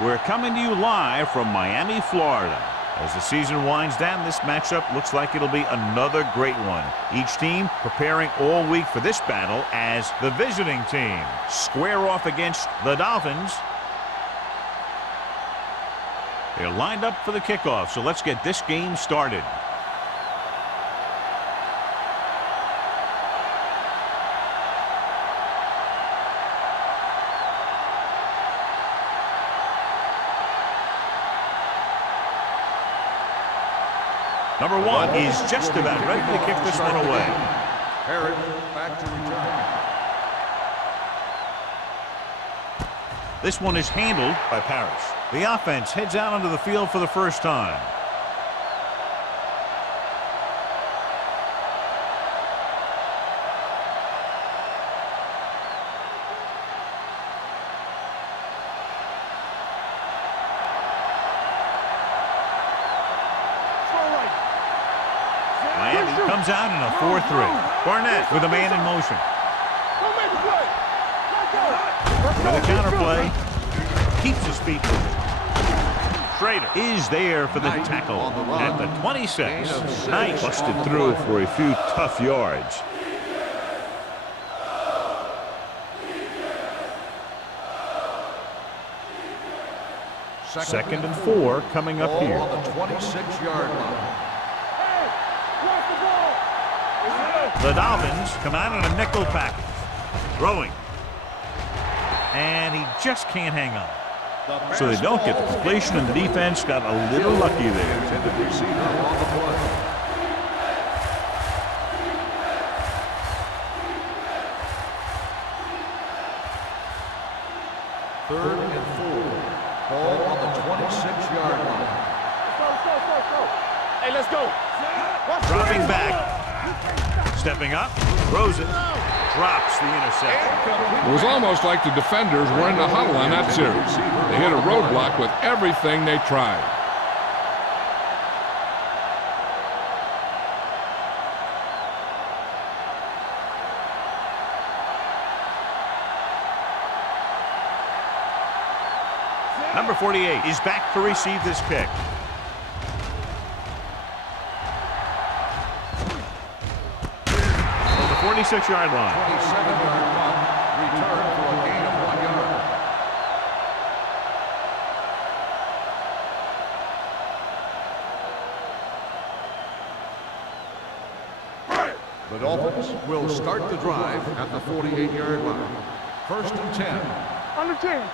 We're coming to you live from Miami, Florida. As the season winds down, this matchup looks like it'll be another great one. Each team preparing all week for this battle as the visiting team square off against the Dolphins. They're lined up for the kickoff, so let's get this game started. Number one is just about ready to kick this one away. Harris back to return. This one is handled by Parrish. The offense heads out onto the field for the first time. Miami comes out in a 4-3. Barnett with a man in motion. With a counter play. Keeps his feet moving. Schrader is there for the tackle at the 26. Nice. Busted through for a few tough yards. Second and 4 coming up here. On the 26-yard line. The Dolphins come out in a nickel package. Throwing. And he just can't hang on. So they don't get the completion, and the defense got a little lucky there. Intended receiver on the play. Third and 4. Ball on the 26-yard line. Hey, let's go. Dropping back. Stepping up. Throws it. Drops the interception. It was almost like the defenders were in the huddle on that series. They hit a roadblock with everything they tried. Number 48 is back to receive this kick. From the 46-yard line. 27-yard punt. Return for a gain of 1 yard. The Dolphins will start the drive at the 48-yard line. First and 10. Under 10.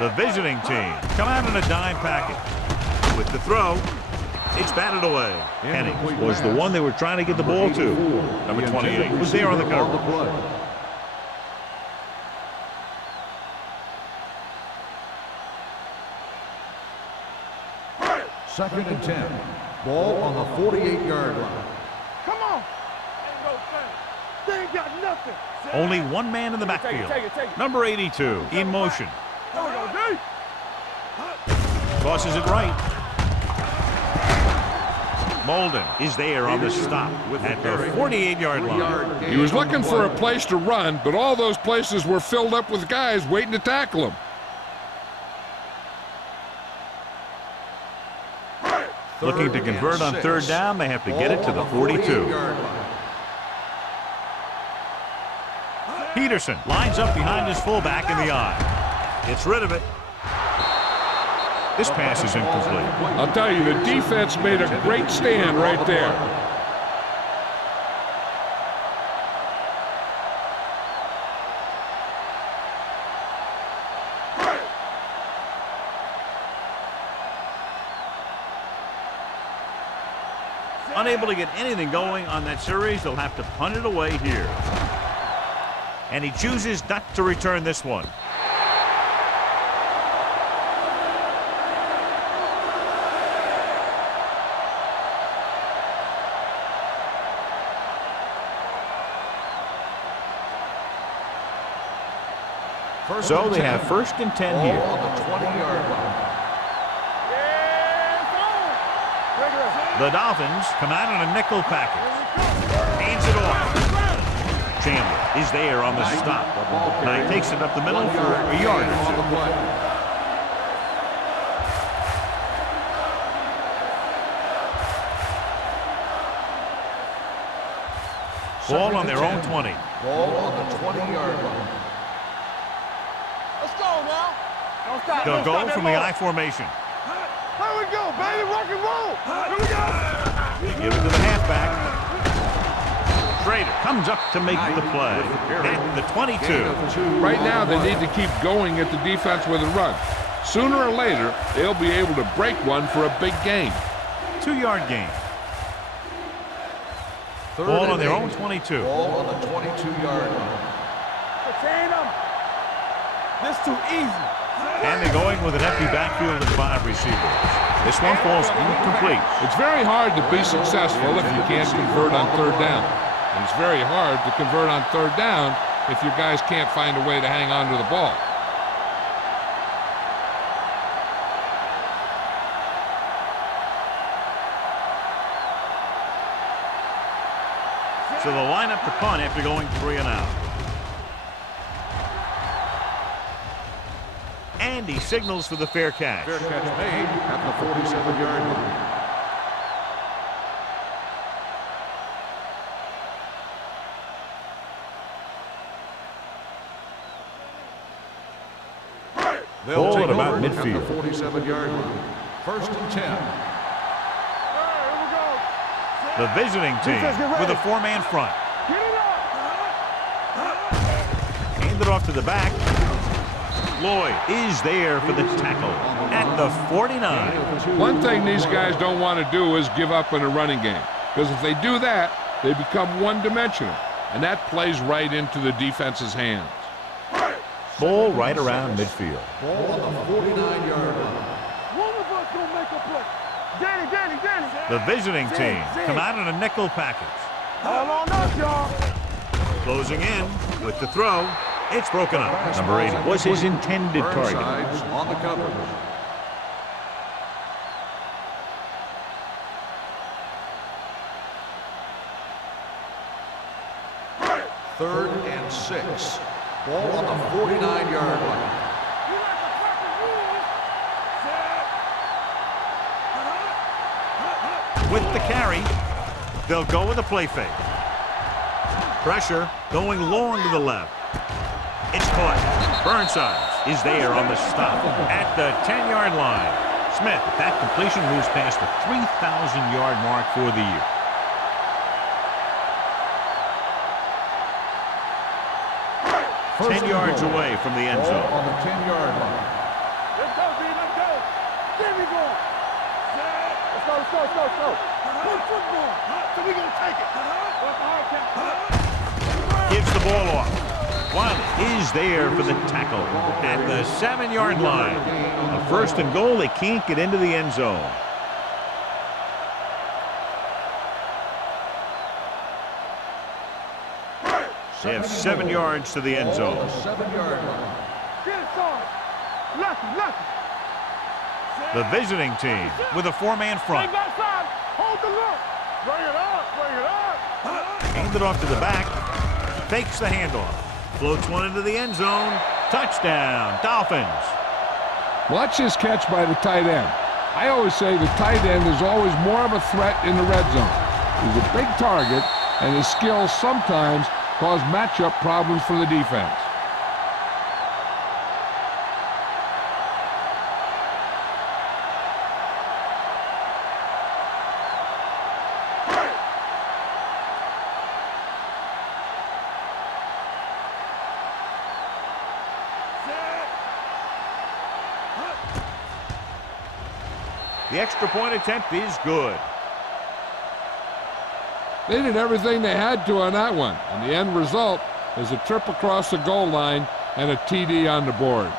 The visiting team come out in a dime package. With the throw, it's batted away. Hennings was the one they were trying to get the ball to. Number 28 was there on the cover. Second and 10. Ball on the 48-yard line. Come on. Ain't no thing. They ain't got nothing. Only one man in the backfield. Take it. Number 82 in motion. There we go, D. Tosses it right. Molden is there on the stop at the 48-yard line. He was looking for a place to run, but all those places were filled up with guys waiting to tackle him. Looking to convert on third down, they have to get it to the 42. Peterson lines up behind his fullback in the eye. Gets rid of it. This pass is incomplete. I'll tell you, the defense made a great stand right there. Unable to get anything going on that series, they'll have to punt it away here. And he chooses not to return this one. So they have 1st and 10 Ball here. on the 20-yard line. The Dolphins come out in a nickel package. Hands it off. Chandler is there on the stop. Now he takes it up the middle for a yard or On the two. play. Ball on their own 20. Ball on the 20-yard line. Let's go now. Don't stop. They'll Don't go stop from the I formation. Here we go, baby. Rock and roll. Here we go. Give it to the halfback. Schrader comes up to make the play. At the 22. Right now, they need to keep going at the defense with a run. Sooner or later, they'll be able to break one for a big gain. 2-yard gain. Ball on their own 22. Ball on the 22-yard line. Contain them. This too easy. And they're going with an empty backfield and 5 receivers. This one falls incomplete. It's very hard to be successful if you can't convert on 3rd down. And it's very hard to convert on 3rd down if your guys can't find a way to hang on to the ball. So they'll line up to punt after going 3 and out. And he signals for the fair catch. Fair catch made at the 47-yard line. They'll Ball take at about over midfield. at the 47-yard line. 1st and 10. The visiting team with a 4-man front. Hand it off to the back. Lloyd is there for the tackle at the 49. One thing these guys don't want to do is give up in a running game. Because if they do that, they become one-dimensional. And that plays right into the defense's hands. Ball right around midfield. Ball on the 49-yard line. One of us gonna make a play. Danny. The visiting team come out in a nickel package. All on us, y'all. Closing in with the throw. It's broken up. Number 80 was his intended target. Burnside's on the coverage. Third and 6. Ball on the 49-yard line. With the carry, they'll go with a play fake. Pressure going long to the left. It's caught. Burnside is there on the stop at the 10-yard line. Smith, that completion moves past the 3,000-yard mark for the year. First 10 yards and goal. away from the end Ball zone. on the 10-yard line. Let's go, B. Let's go. There we go. Let's go. Good football. So we gonna take it. What's the hard count? Gives the ball off. Wiley is there for the tackle at the 7-yard line. A 1st and goal. They can't get into the end zone. They have 7 yards to the end Ball on zone. the 7-yard line. Get it, son. Lucky. The visiting team with a 4-man front. Take that side. Hold the look. Bring it up. Hand it off to the back. Fakes the handoff. Floats one into the end zone. Touchdown, Dolphins. Watch this catch by the tight end. I always say the tight end is always more of a threat in the red zone. He's a big target, and his skills sometimes cause matchup problems for the defense. The extra point attempt is good. They did everything they had to on that one, and the end result is a trip across the goal line and a TD on the board.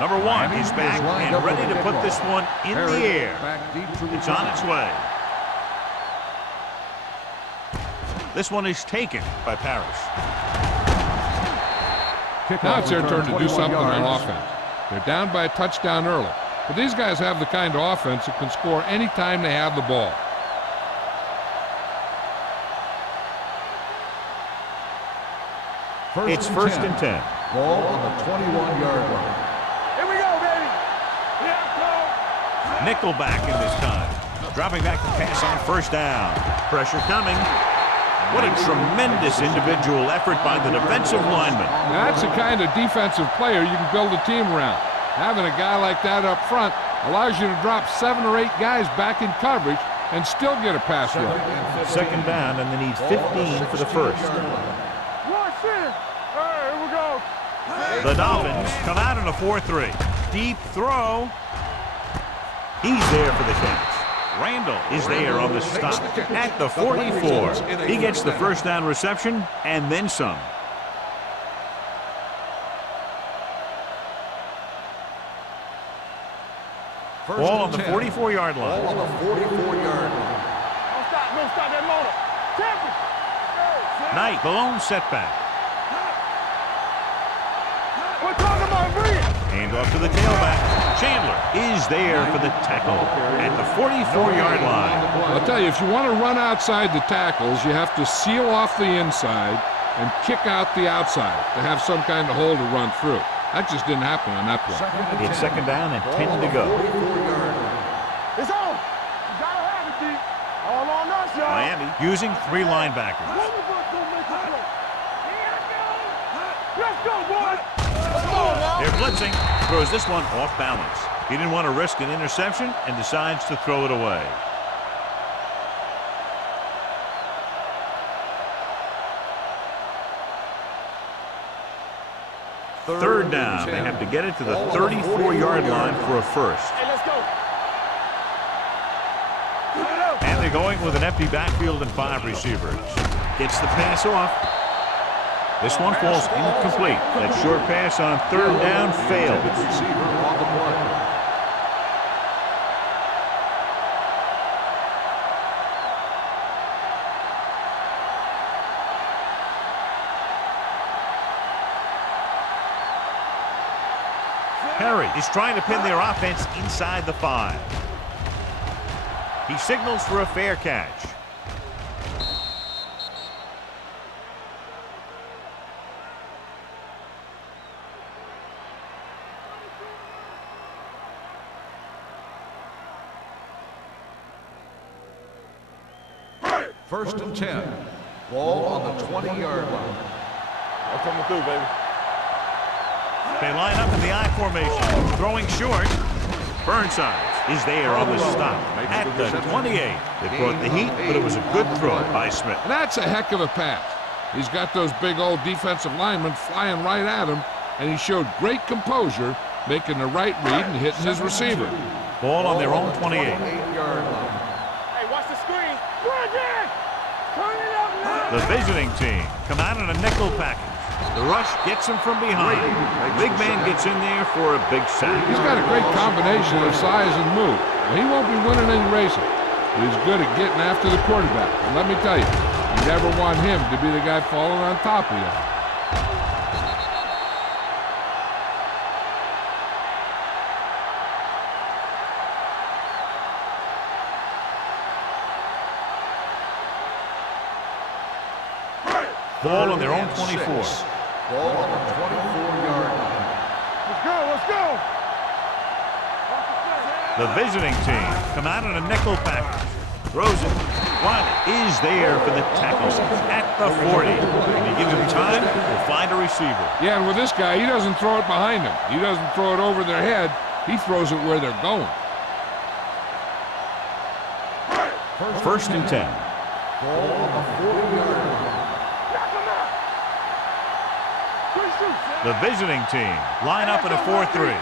Number 1 is back and ready to put this one in the air. It's on its way. This one is taken by Parrish. Now it's their turn to do something on offense. They're down by a touchdown early. But these guys have the kind of offense that can score any time they have the ball. It's first and 10. Ball on the 21-yard line. Here we go, baby. Here I come. Nickel back in this time. Dropping back to pass on first down. Pressure coming. What a tremendous individual effort by the defensive lineman. Now that's the kind of defensive player you can build a team around. Having a guy like that up front allows you to drop 7 or 8 guys back in coverage and still get a pass rush. Second down, and they need 15 for the first. Watch it. Hey, here we go. The Dolphins come out in a 4-3. Deep throw. He's there for the catch. Randall is there on the stop at the 44. He gets the first down reception and then some. Ball on the 44-yard line. Ball on the 44-yard line. Don't stop that motor. Champion. Knight, the lone setback. We're talking about breathe. Hand off to the tailback. Chandler is there for the tackle at the 44-yard line. I'll tell you, if you want to run outside the tackles, you have to seal off the inside and kick out the outside to have some kind of hole to run through. That just didn't happen on that play. It's second down and 10 to go. It's on. You gotta have it, D. All on us, y'all. Miami using 3 linebackers. Let's go, boys. They're blitzing. Throws this one off balance. He didn't want to risk an interception and decides to throw it away. Third down. They have to get it to the 34-yard line for a first. Hey, let's go. And they're going with an empty backfield and 5 receivers. Gets the pass off. This one falls incomplete. That short pass on third down fails. Receiver on the play. Perry is trying to pin their offense inside the 5. He signals for a fair catch. First and 10. Ball on the 20-yard line. I'm coming through, baby. They line up in the I formation. Throwing short. Burnside is there on the stop at the 28. They brought the heat, but it was a good throw by Smith. And that's a heck of a pass. He's got those big old defensive linemen flying right at him, and he showed great composure, making the right read and hitting his receiver. Ball on their own 28. Yard line. Hey, watch the screen. Run, Jack. Turn it up now. The visiting team come out in a nickel package. The rush gets him from behind. Big man gets in there for a big sack. He's got a great combination of size and move. Now, he won't be winning any races, but he's good at getting after the quarterback. And let me tell you, you never want him to be the guy falling on top of you. Ball on their own 24. Ball on the 24-yard line. Let's go, let's go. The visiting team come out in a nickel package. Throws it. One is there for the tackle at the 40. When you give him time, he'll find a receiver. Yeah, and with this guy, he doesn't throw it behind him. He doesn't throw it over their head. He throws it where they're going. First and 10. Ball on the 40-yard line. The visiting team line up in a 4-3.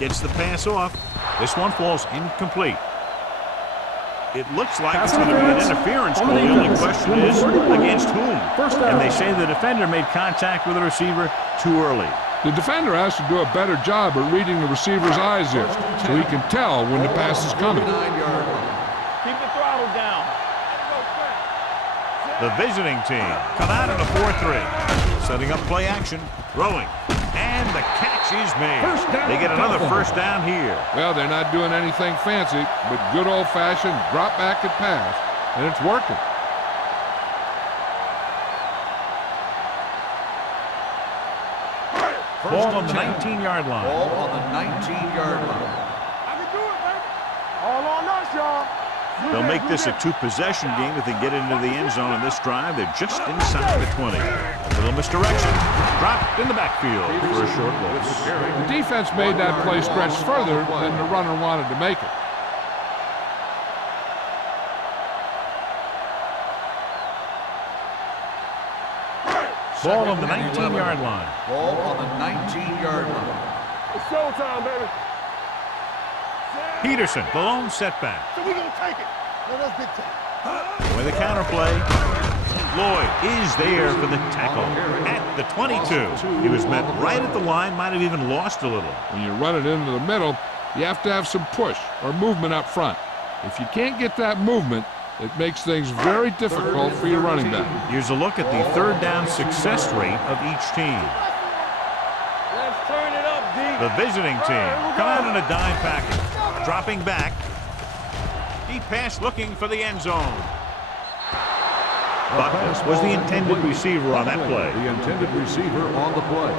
Gets the pass off. This one falls incomplete. It looks like it's going to be an interference call. The only question is against whom? And they say the defender made contact with the receiver too early. The defender has to do a better job at reading the receiver's eyes here, so he can tell when the pass is coming. Keep the throttle down. The visiting team come out in a 4-3. Setting up play action, throwing, and the catch is made. They get another first down here. Well, they're not doing anything fancy, but good old-fashioned drop back and pass, and it's working. Ball on the 19-yard line. Ball on the 19-yard line. I can do it, baby. All on us, y'all. They'll make this a two-possession game if they get into the end zone on this drive. They're just inside the 20. A little misdirection. Dropped in the backfield for a short loss. The defense made that play stretch further than the runner wanted to make it. Ball on the 19-yard line. Ball on the 19-yard line. It's showtime, baby. Peterson, the lone setback. So we gonna take it. No, that's big time. With a counterplay, Lloyd is there for the tackle at the 22. He was met right at the line, might have even lost a little. When you run it into the middle, you have to have some push or movement up front. If you can't get that movement, it makes things very difficult for your running back. Here's a look at the third down success rate of each team. Let's turn it up, D. The visiting team come out in a dime package, dropping back. Deep pass looking for the end zone. Buckles was the intended receiver on that play. The intended receiver on the play.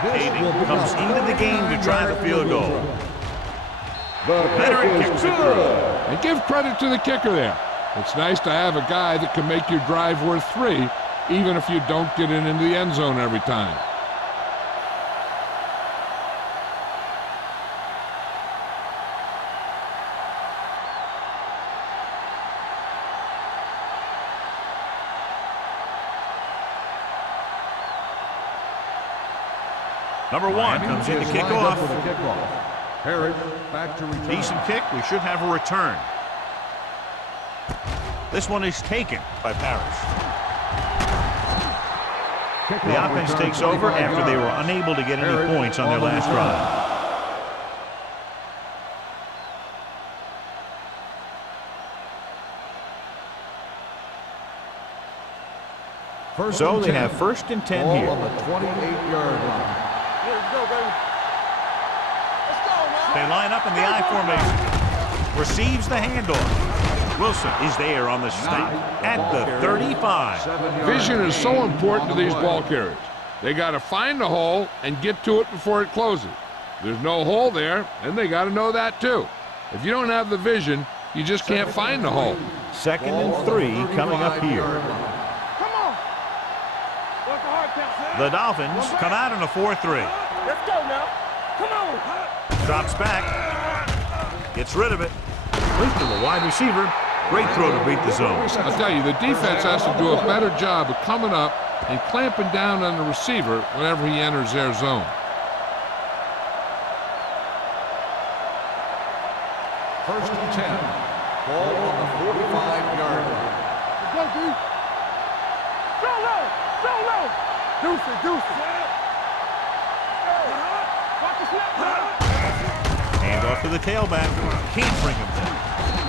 Hayden comes into the game to try the field goal. Veteran kicks it through. And give credit to the kicker there. It's nice to have a guy that can make your drive worth 3, even if you don't get it into the end zone every time. Number 1 comes in to kick off. Harris back to return. Decent kick. We should have a return. This one is taken by Parrish. The offense takes over after they were unable to get any points on their last drive. So they have 1st and 10 here. On the 28-yard line. Let's go, baby. Let's go, man. They line up in the I formation. Receives the handoff. Wilson is there on the snap at the 35. Vision is so important to these ball carriers. They got to find the hole and get to it before it closes. There's no hole there, and they got to know that too. If you don't have the vision, you just can't find the hole. 2nd and 3 coming up here. Come on. What's the hard count? The Dolphins come out in a 4-3. Let's go now. Come on. Drops back. Gets rid of it. Link to the wide receiver. Great throw to beat the zone. I'll tell you, the defense has to do a better job of coming up and clamping down on the receiver whenever he enters their zone. First and 10. Ball on the 45-yard line. Let's go, D. Go low. Go low. Deuce it, deuce it. Watch the snap. Hand off to the tailback. Can't bring him down.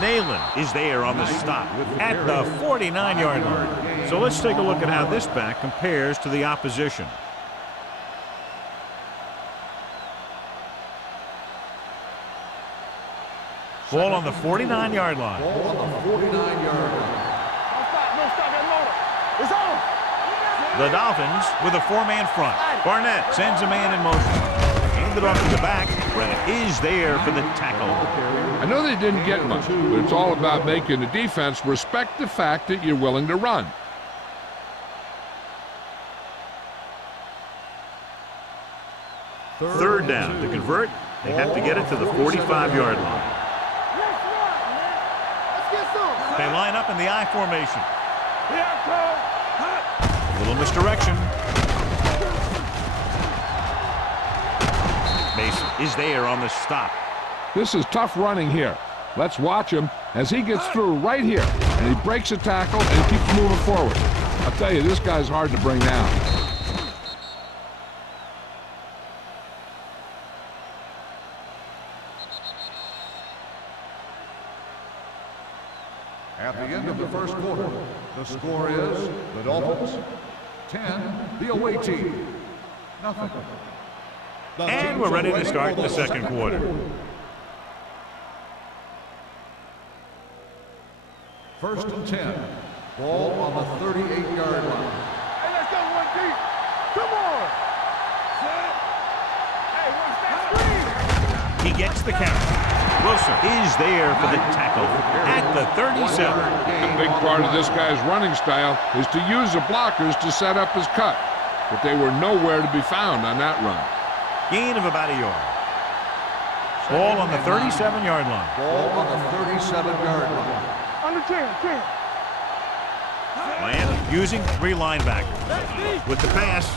Nayland is there on the stop at the 49-yard line. So let's take a look at how this back compares to the opposition. Ball on the 49-yard line. Ball on the 49-yard line. No stop that motor. It's on. The Dolphins with a 4-man front. Barnett sends a man in motion. Handed off to the back. Brett is there for the tackle. I know they didn't get much, but it's all about making the defense respect the fact that you're willing to run. Third down. To convert, they have to get it to the 45-yard line. Let's run, man. Let's get some. They in the I formation. Here, A little misdirection. Mason is there on the stop. This is tough running here. Let's watch him as he gets through right here, and he breaks a tackle and keeps moving forward. I'll tell you, this guy's hard to bring down. At the end of the first quarter, the score is the Dolphins 10, the away team nothing. And we're ready to start the second quarter. First and 10. Ball on the 38-yard line. Hey, let's go one deep. Come on. Hey, watch that screen. He gets the count. Wilson is there for the tackle at the 37. A big part of this guy's running style is to use the blockers to set up his cut, but they were nowhere to be found on that run. Gain of about a yard. Ball on the 37-yard line. Ball on the 37-yard line. Under 10. Miami using 3 linebackers. With the pass.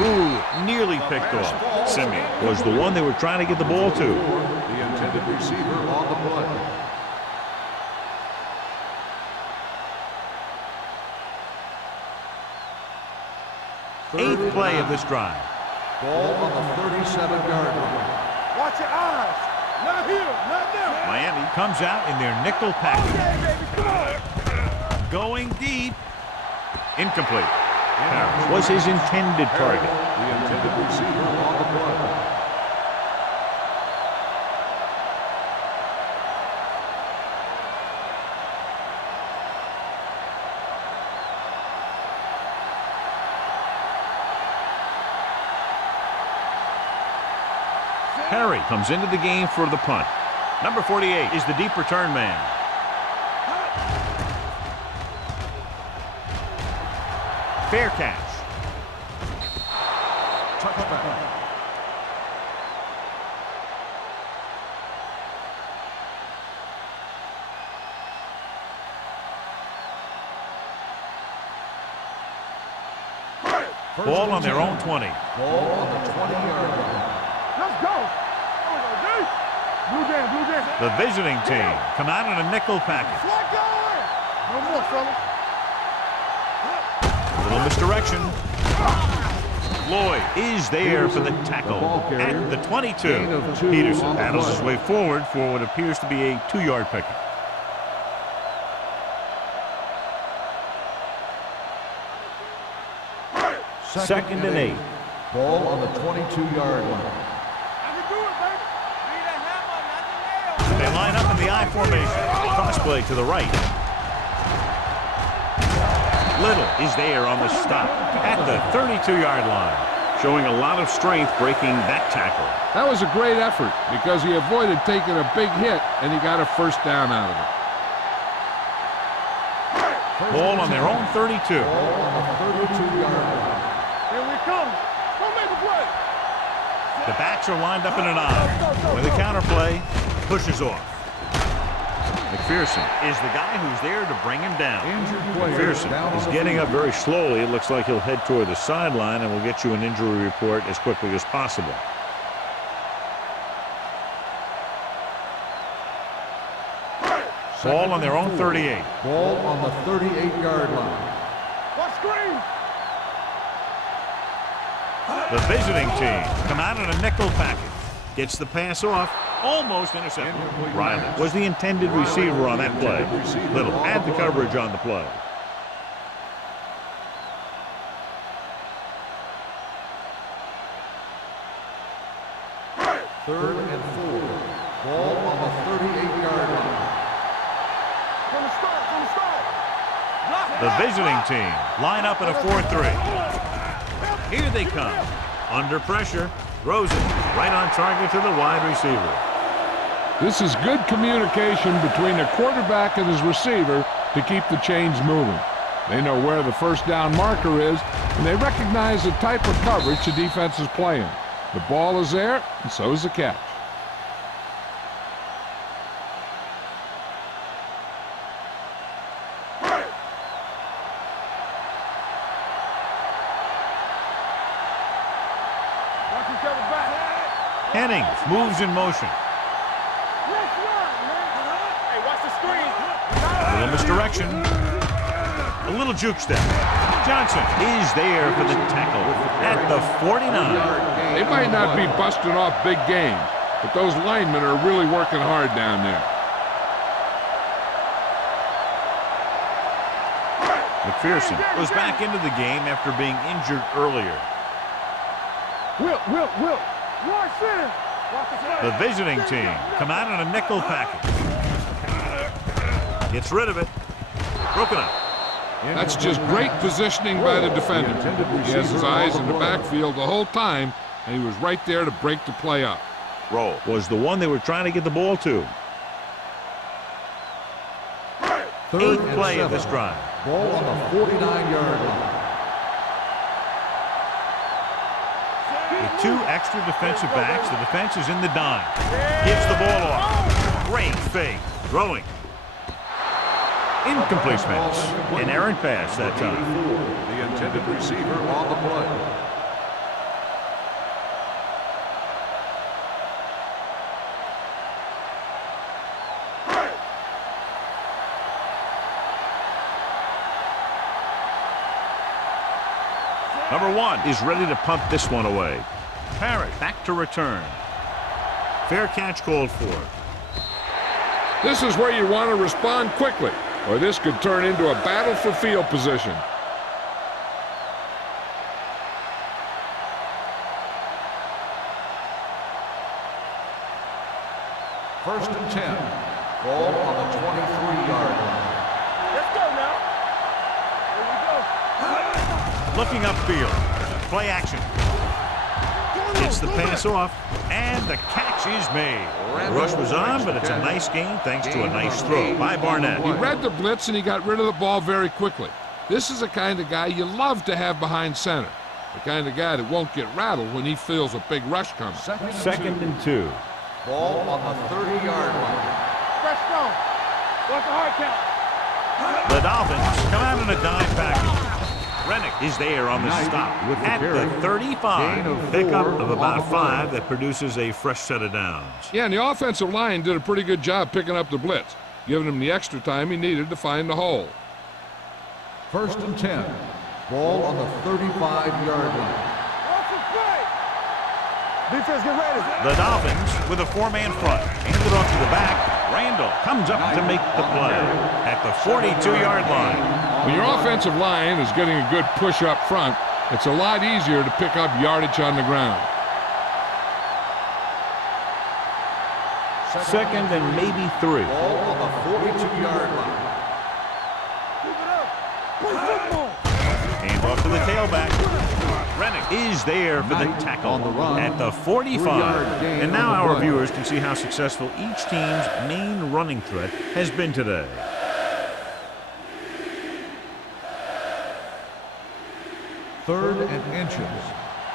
Ooh, nearly picked off. Simeon was the one they were trying to get the ball to. The intended receiver on the play. Eighth play of this drive. Ball on the 37-yard line. Watch your eyes. Not here, not there. Miami comes out in their nickel package. Okay, baby, come on. Going deep. Incomplete. Harris was his intended target. The intended receiver on the play. Perry comes into the game for the punt. Number 48 is the deep return man. Fair catch. Touchdown. Ball on their own 20. Ball on the 20-yard line. Let's go. Blue jam. The visiting team come out in a nickel package. Slide going. No more, fellas. A little misdirection. Lloyd is there for the tackle at the 22. Peterson paddles his way forward for what appears to be a 2-yard pickup. Second and 8. Ball on the 22-yard line. I can do it, baby. Need a hammer, not the nail. They line up in the I formation. Crossplay to the right. Little is there on the stop at the 32-yard line. Showing a lot of strength breaking that tackle. That was a great effort because he avoided taking a big hit and he got a first down out of it. Ball on their own 32. Ball on the 32-yard line. Here we come. Don't make a play. The backs are lined up in an I. With a counterplay, pushes off. McPherson is the guy who's there to bring him down. McPherson is getting up very slowly. It looks like he'll head toward the sideline, and we'll get you an injury report as quickly as possible. Ball on their own 38. Ball on the 38-yard line. Watch screen. The visiting team come out in a nickel package. Gets the pass off. Almost intercepted. Riley was the intended receiver on that play. Little had the coverage on the play. Third and 4. Ball on the 38-yard line. From the start. The visiting team line up in a 4-3. Here they come. Under pressure. Rosen right on target to the wide receiver. This is good communication between the quarterback and his receiver to keep the chains moving. They know where the first down marker is, and they recognize the type of coverage the defense is playing. The ball is there, and so is the catch. Jennings moves in motion. Let's run, man. Hey, watch the screen. A little misdirection. A little juke step. Johnson is there for the tackle at the 49. They might not be busting off big games, but those linemen are really working hard down there. McPherson goes back into the game after being injured earlier. Will. One center. The visiting team come out in a nickel package. Gets rid of it. Broken up. That's just great positioning by the defender. He has his eyes in the backfield the whole time, and he was right there to break the play up. Roll was the one they were trying to get the ball to. Eighth play of this drive. Ball on the 49-yard line. With two extra defensive backs, the defense is in the dime. Gives the ball off. Great fake. Throwing. Incomplete pass. An errant pass that time. The intended receiver on the play. Number 1 is ready to punt this one away. Parrott back to return. Fair catch called for. This is where you want to respond quickly, or this could turn into a battle for field position. First and 10. Ball on the 23-yard line. Let's go now. Here we go. Looking upfield. Play action. Gets the pass off, and the catch is made. The rush was on, but it's a nice gain thanks to a nice throw by Barnett. He read the blitz and he got rid of the ball very quickly. This is the kind of guy you love to have behind center. The kind of guy that won't get rattled when he feels a big rush coming. Second and 2. Ball on the 30-yard line. Fresh stone. What's the hard count? The Dolphins come out in a dime package. Rennick is there on the stop at the 35. Pickup of about 5 that produces a fresh set of downs. Yeah, and the offensive line did a pretty good job picking up the blitz, giving him the extra time he needed to find the hole. First and 10. Ball on the 35-yard line. What's the play? Defense, get ready. The Dolphins with a 4-man front. Handed off to the back. Randall comes up to make the play at the 42-yard line. When your offensive line is getting a good push up front, it's a lot easier to pick up yardage on the ground. Second and maybe 3. Ball on the 42-yard line. Keep it up. Play football. Hand off to the tailback. Rennick is there for the tackle on the run. at the 45. And now our viewers can see how successful each team's main running threat has been today. Third and inches.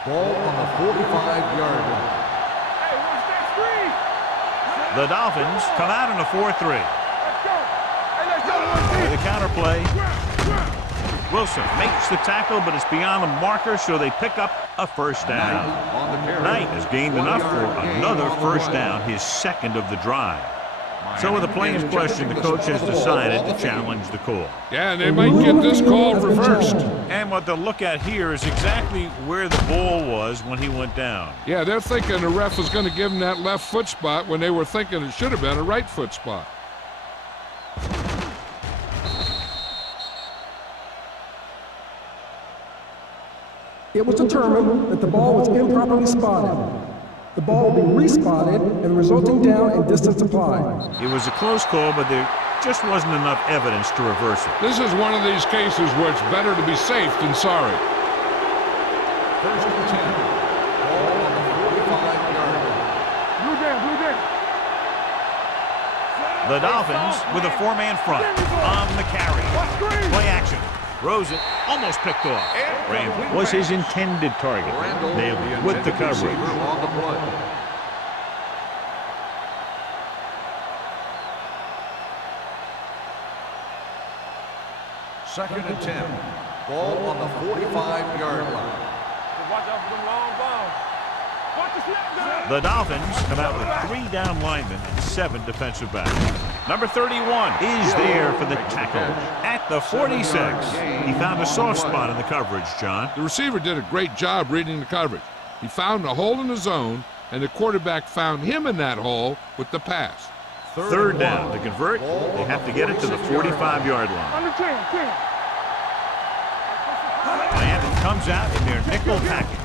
Ball on the 45-yard line. Hey, watch that screen. The Dolphins come out in a 4-3. Let's go. Hey, let's go. With a counterplay. Wilson makes the tackle, but it's beyond the marker, so they pick up a first down. On the carry. Knight has gained enough for another first down, his second of the drive. So with the play in question, the coach has decided to challenge the call. Yeah, and they might get this call reversed. And what they'll look at here is exactly where the ball was when he went down. Yeah, they're thinking the ref was going to give him that left foot spot when they were thinking it should have been a right foot spot. It was determined that the ball was improperly spotted. The ball will be respotted and the resulting down and distance applied. It was a close call, but there just wasn't enough evidence to reverse it. This is one of these cases where it's better to be safe than sorry. First and 10. Ball on the 45-yard line. Blue down. The Dolphins with a 4-man front on the carry. Play action. Throws it, almost picked off. Randall was his intended target. Nailed it with the coverage. On the play. Second and 10. Ball on the 45-yard line. Watch out for them long balls. The Dolphins come out with 3 down linemen and 7 defensive backs. Number 31 is there for the tackle at the 46. He found a soft spot in the coverage, John. The receiver did a great job reading the coverage. He found a hole in the zone, and the quarterback found him in that hole with the pass. Third down. To convert, they have to get it to the 45-yard line. Miami comes out in their nickel package.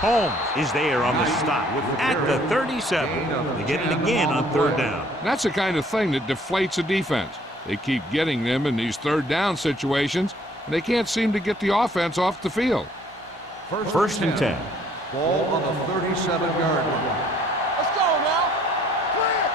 Holmes is there on the stop at the 37. They get it again on third down. That's the kind of thing that deflates a defense. They keep getting them in these third down situations, and they can't seem to get the offense off the field. First and 10. Ball on the 37-yard line. Let's go now. Clear.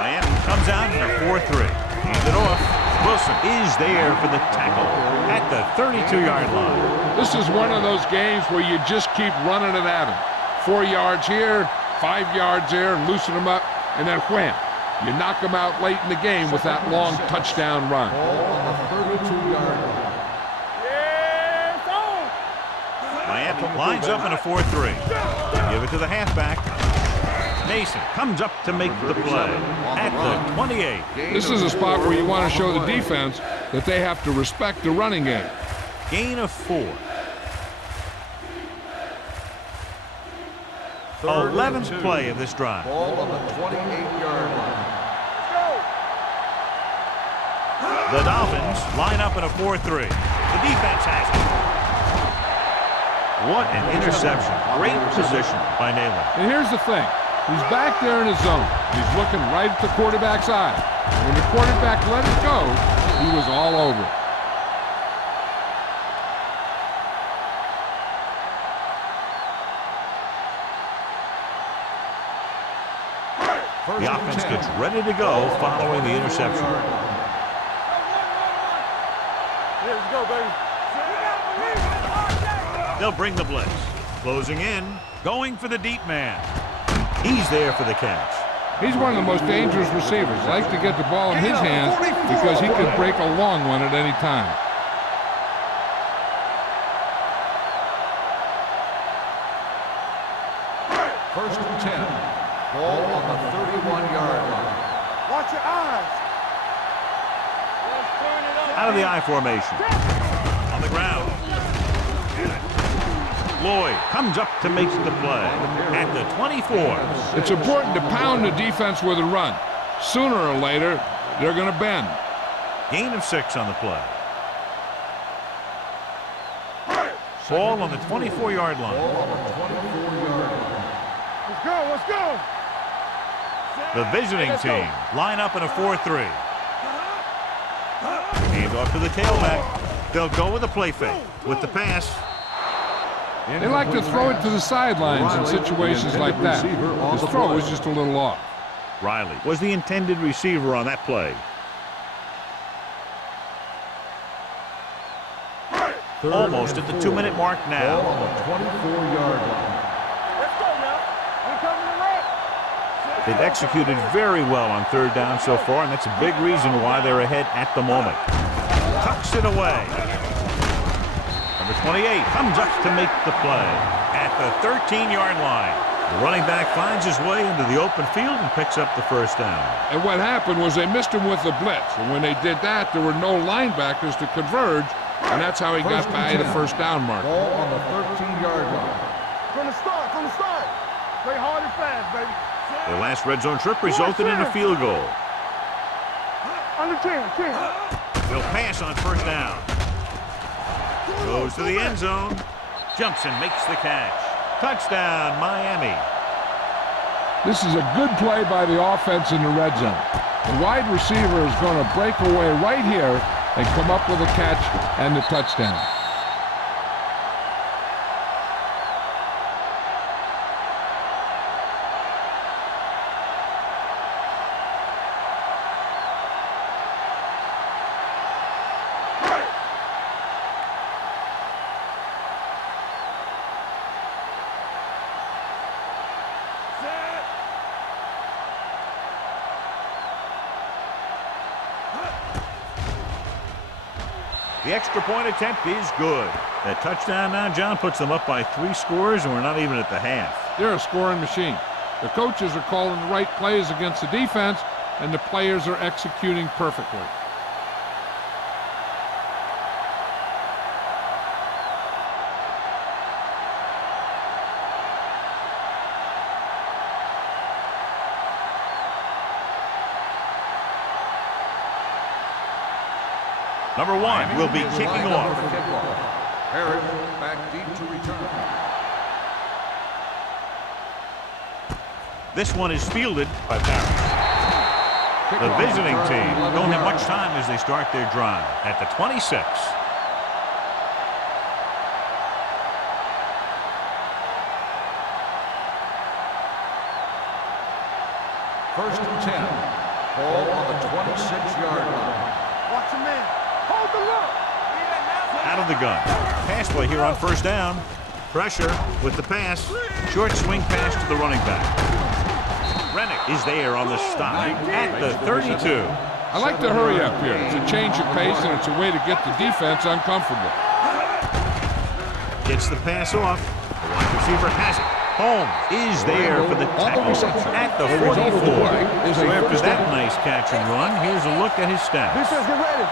Miami comes out in a 4-3. Hands it off. Wilson is there for the tackle at the 32-yard line. This is one of those games where you just keep running it at them. 4 yards here, 5 yards there, and loosen them up, and then wham. You knock them out late in the game with that long touchdown run. Ball on the 32-yard line. Miami lines up in a 4-3. Give it to the halfback. Mason comes up to make the play at the 28. This is a spot where you want to show the defense that they have to respect the running game. Gain of 4. 11th play of this drive. Ball on the 28-yard line. The Dolphins line up in a 4-3. The defense has it. What an interception. Great position by Naylor. And here's the thing. He's back there in his zone. He's looking right at the quarterback's eye. When the quarterback let it go, he was all over it. The offense gets ready to go following the interception. Let's go, baby. They'll bring the blitz. Closing in, going for the deep man. He's there for the catch. He's one of the most dangerous receivers. Likes to get the ball in his hands because he can break a long one at any time. First and 10. Ball on the 31-yard line. Watch your eyes. Let's turn it up. Out of the I formation. On the ground. Lloyd comes up to make the play at the 24. It's important to pound the defense with a run. Sooner or later, they're going to bend. Gain of 6 on the play. Ball on the 24-yard line. Ball on the 24-yard line. Let's go. Let's go. The visiting team line up in a 4-3. Hand off to the tailback. They'll go with a play fake. With the pass. They like to throw it to the sidelines in situations like that. His throw was just a little off. Riley was the intended receiver on that play. Almost at the 2-minute mark Ball now. on the 24-yard line. Let's go now. We're coming to run. They've executed very well on third down so far, and that's a big reason why they're ahead at the moment. Tucks it away. Number 28 comes up to make the play at the 13-yard line. The running back finds his way into the open field and picks up the first down. And what happened was they missed him with the blitz. And when they did that, there were no linebackers to converge, and that's how he got by the first down marker. Ball on the 13-yard line. From the start. Play hard and fast, baby. Their last red zone trip resulted in a field goal. Under 10. They'll pass on first down. Goes to the end zone. Jumps and makes the catch. Touchdown, Miami. This is a good play by the offense in the red zone. The wide receiver is going to break away right here and come up with a catch and the touchdown. The extra point attempt is good. That touchdown now, John, puts them up by 3 scores, and we're not even at the half. They're a scoring machine. The coaches are calling the right plays against the defense, and the players are executing perfectly. Number 1 will be kicking off. Harris back deep to return. This one is fielded by Paris. The visiting team don't have much time as they start their drive at the 26. First and 10. Ball on the 26-yard line. Watch him in. Hold the look. Out of the gun. Pass play here on first down. Pressure with the pass. Short swing pass to the running back. Rennick is there on the stop at the 32. I like to hurry up here. It's a change of pace, and it's a way to get the defense uncomfortable. Gets the pass off. The wide receiver has it. Holmes is there for the tackle at the 44. So after that nice catch and run, here's a look at his stats. Defense, get ready.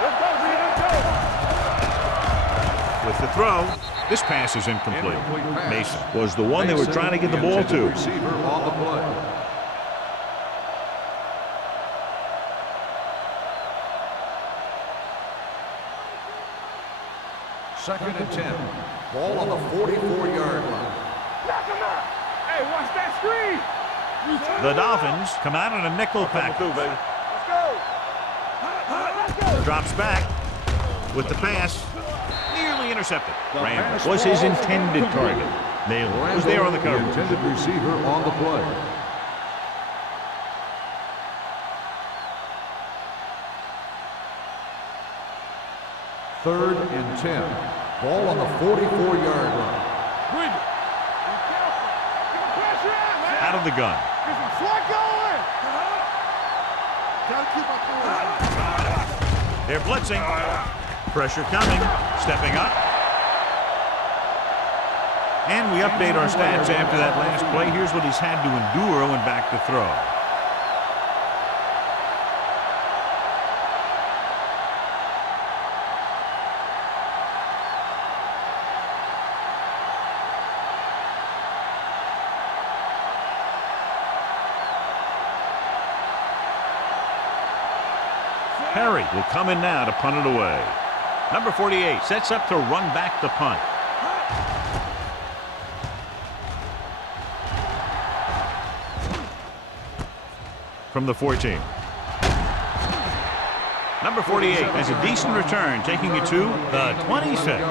Let's go, let's go. With the throw, this pass is incomplete. Mason was the one they were trying to get the ball to. Receiver on the play. Second and 10. Ball on the 44-yard line. Knock him out. Hey, watch that screen. The Dolphins come out in a nickel package. Let's go. Let's go. Drops back with the pass. Nearly intercepted. Randall was his intended target. Naylor was there on the coverage. Intended receiver on the play. Third and 10. Ball on the 44-yard line. Out of the gun. Slot going. Gotta keep up going. They're blitzing. Pressure coming. Stepping up. And we update our stats after that last play. Here's what he's had to endure when back to throw. Perry will come in now to punt it away. Number 48 sets up to run back the punt. From the 14. Number 48 has a decent return, taking it to the 26.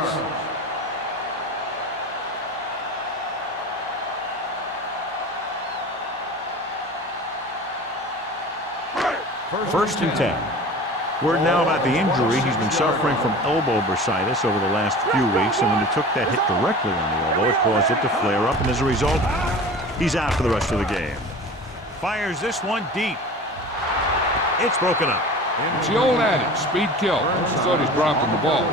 First and 10. Word now about the injury. He's been suffering from elbow bursitis over the last few weeks, and when he took that hit directly on the elbow, it caused it to flare up, and as a result, he's out for the rest of the game. Fires this one deep. It's broken up. It's the old adage, speed kills. I thought he's dropping the ball.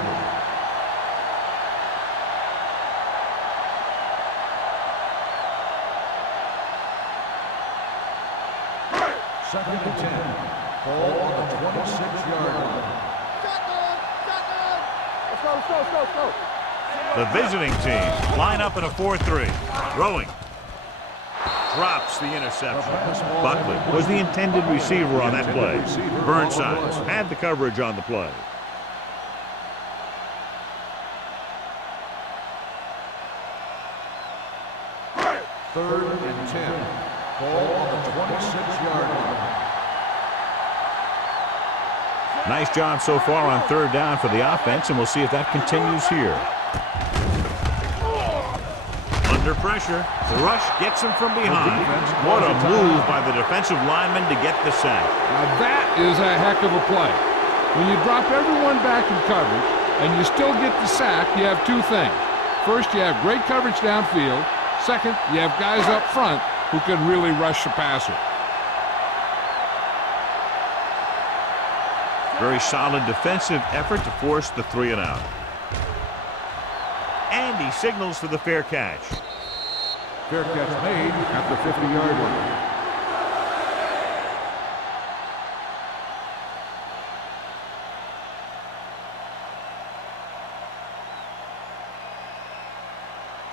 Second and 10. Ball on the 26-yard line. Let's go. The visiting team line up in a 4-3. Throwing. Drops the interception. Buckley was the intended receiver on that play. Burnside had the coverage on the play. Third and 10. Ball on the 26-yard line. Nice job so far on third down for the offense, and we'll see if that continues here. Under pressure, the rush gets him from behind. What a move by the defensive lineman to get the sack. Now that is a heck of a play. When you drop everyone back in coverage and you still get the sack, you have two things. First, you have great coverage downfield. Second, you have guys up front who can really rush the passer. Very solid defensive effort to force the 3 and out. And he signals for the fair catch. Fair catch made at the 50-yard line.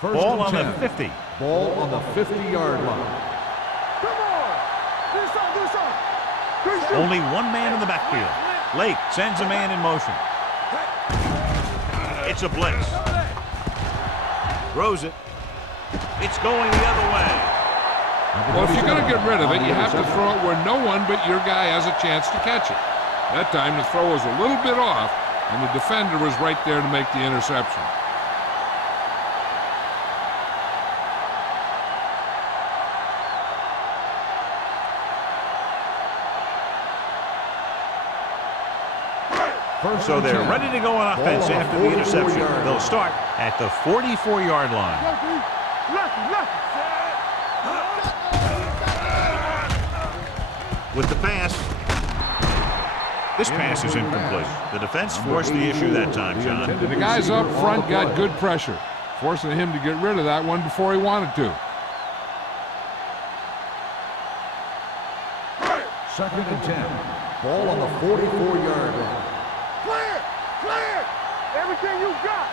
Ball on the 50. Ball on the 50-yard line. Come on! Do something! Only one man in the backfield. Lake sends a man in motion. It's a blitz. Throws it. It's going the other way. Well, if you're going to get rid of it, you have to throw it where no one but your guy has a chance to catch it. That time the throw was a little bit off, and the defender was right there to make the interception. So they're ready to go on offense after the interception. They'll start at the 44-yard line. With the pass. This pass is incomplete. The defense forced the issue that time, John. The guys up front got good pressure, forcing him to get rid of that one before he wanted to. 2nd and 10. Ball on the 44-yard line. Clear! Everything you got!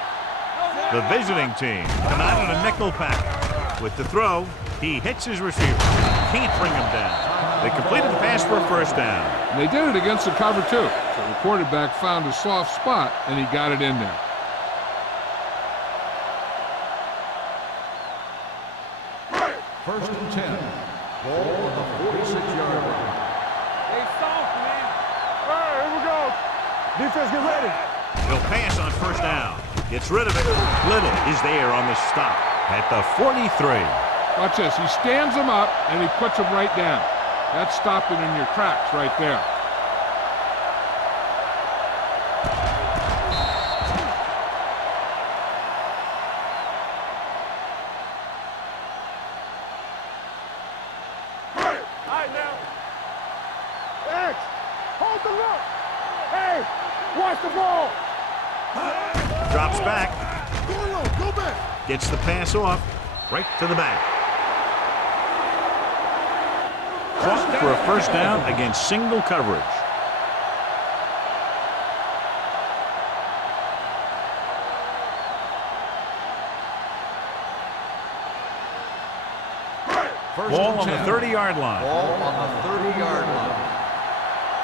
The visiting team come out in a nickel pack. With the throw, he hits his receiver. Can't bring him down. They completed the pass for a first down. And they did it against the cover, too. So the quarterback found a soft spot, and he got it in there. First and 10. Ball on the 46-yard line. Hey, soft, man. All right, here we go. Defense, get ready. He'll pass on first down. Gets rid of it. Little is there on the stop at the 43. Watch this. He stands him up, and he puts him right down. That's stopping in your tracks right there. All right, now. X, hold the look. Hey, watch the ball. Drops back. Go low, go back. Gets the pass off. Right to the back. Caught for a first down against single coverage. Ball on the 30-yard line. Ball on the 30-yard line.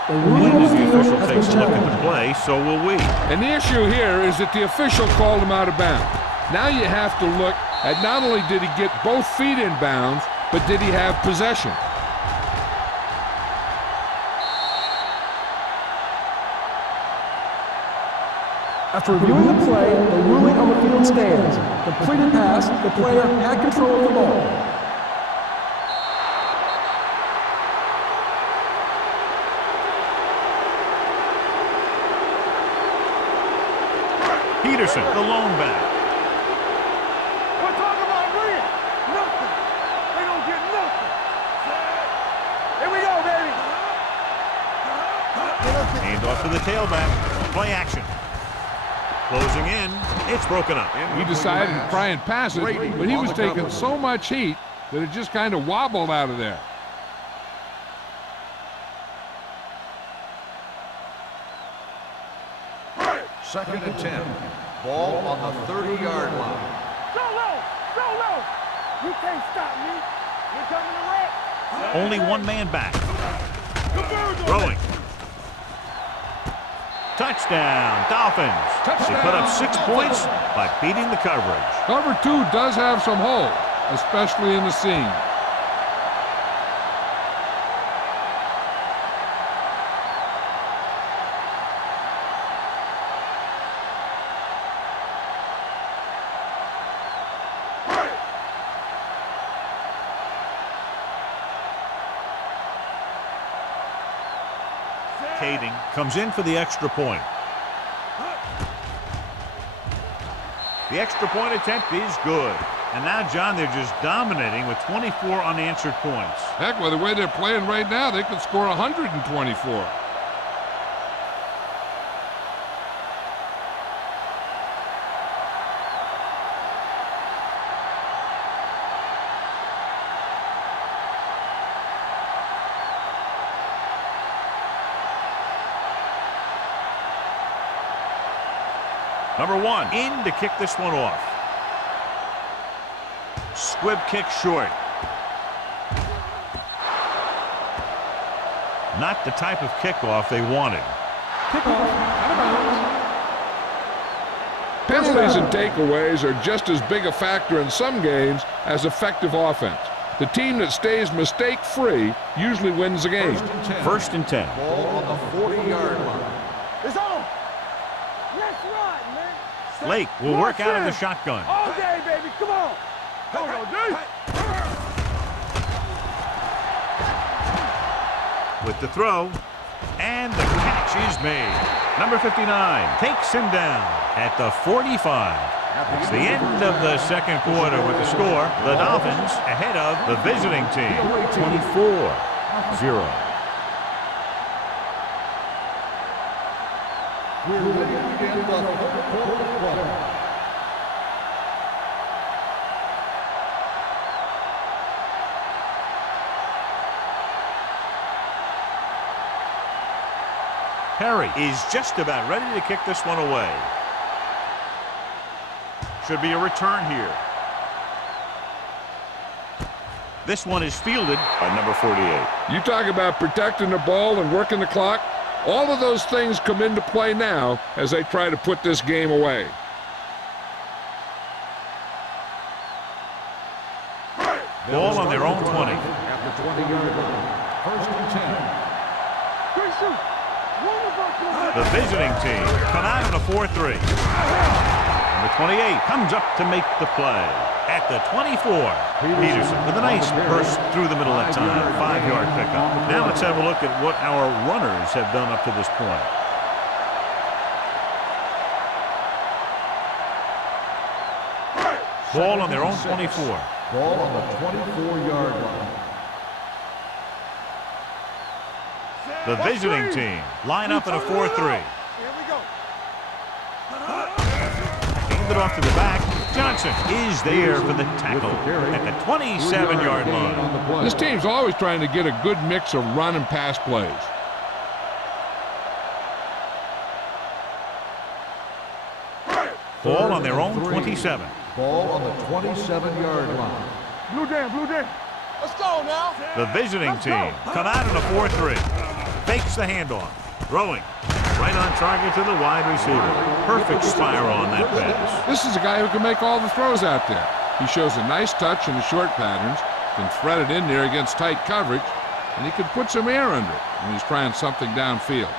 The ruling on the The field official has takes a been look checked. at the play, so will we. And the issue here is that the official called him out of bounds. Now you have to look at not only did he get both feet in bounds, but did he have possession? After reviewing the play, the ruling on the field stands. Completed pass, the player had control of the ball. Peterson, the lone back. We're talking about agreeing. Nothing. They don't get nothing. Here we go, baby. Hand off to the tailback. Play action. Closing in. It's broken up. He decided to try and pass it, but he was taking so much heat that it just kind of wobbled out of there. Second and 10. Ball on the 30-yard line. Go low. Go low. You can't stop me. You're coming to wreck. Only one man back. Throwing. Touchdown, Dolphins. They put up 6 points by beating the coverage. Cover 2 does have some holes, especially in the seam. Kading comes in for the extra point. The extra point attempt is good. And now, John, they're just dominating with 24 unanswered points. Heck, with the way they're playing right now, they could score 124. Number 1 in to kick this one off. Squib kick short. Not the type of kickoff they wanted. Kickoff out of bounds. Penalties and takeaways are just as big a factor in some games as effective offense. The team that stays mistake-free usually wins the game. First and 10. Ball on the 40-yard line. It's on. Let's run, man. Lake will work out of the shotgun. All day, baby. Come on. Go, D. With the throw, and the catch is made. Number 59 takes him down at the 45. It's the end of the second quarter with the score. The Dolphins ahead of the visiting team, 24-0. We're ready to begin the third quarter of play. Perry is just about ready to kick this one away. Should be a return here. This one is fielded by number 48. You talk about protecting the ball and working the clock. All of those things come into play now as they try to put this game away. Ball on their own 20. At the 20-yard line. First and 10. The visiting team come out in a 4-3. Number 28 comes up to make the play. At the 24, Peterson with a nice burst through the middle that time. 5-yard pickup. Now let's have a look at what our runners have done up to this point. Ball on their own 24. Ball on the 24-yard line. The visiting team line up in a 4-3. Here we go. Hand it off to the back. Johnson is there for the tackle at the 27-yard line. This team's always trying to get a good mix of run and pass plays. Ball on their own 27. Ball on the 27-yard line. Blue Jam, Blue Jam. Let's go now. The visiting team come out in a 4-3. Fakes the handoff. Throwing. Right on target to the wide receiver. Perfect spiral on that pass. This is a guy who can make all the throws out there. He shows a nice touch in the short patterns, can thread it in there against tight coverage, and he can put some air under it when he's trying something downfield.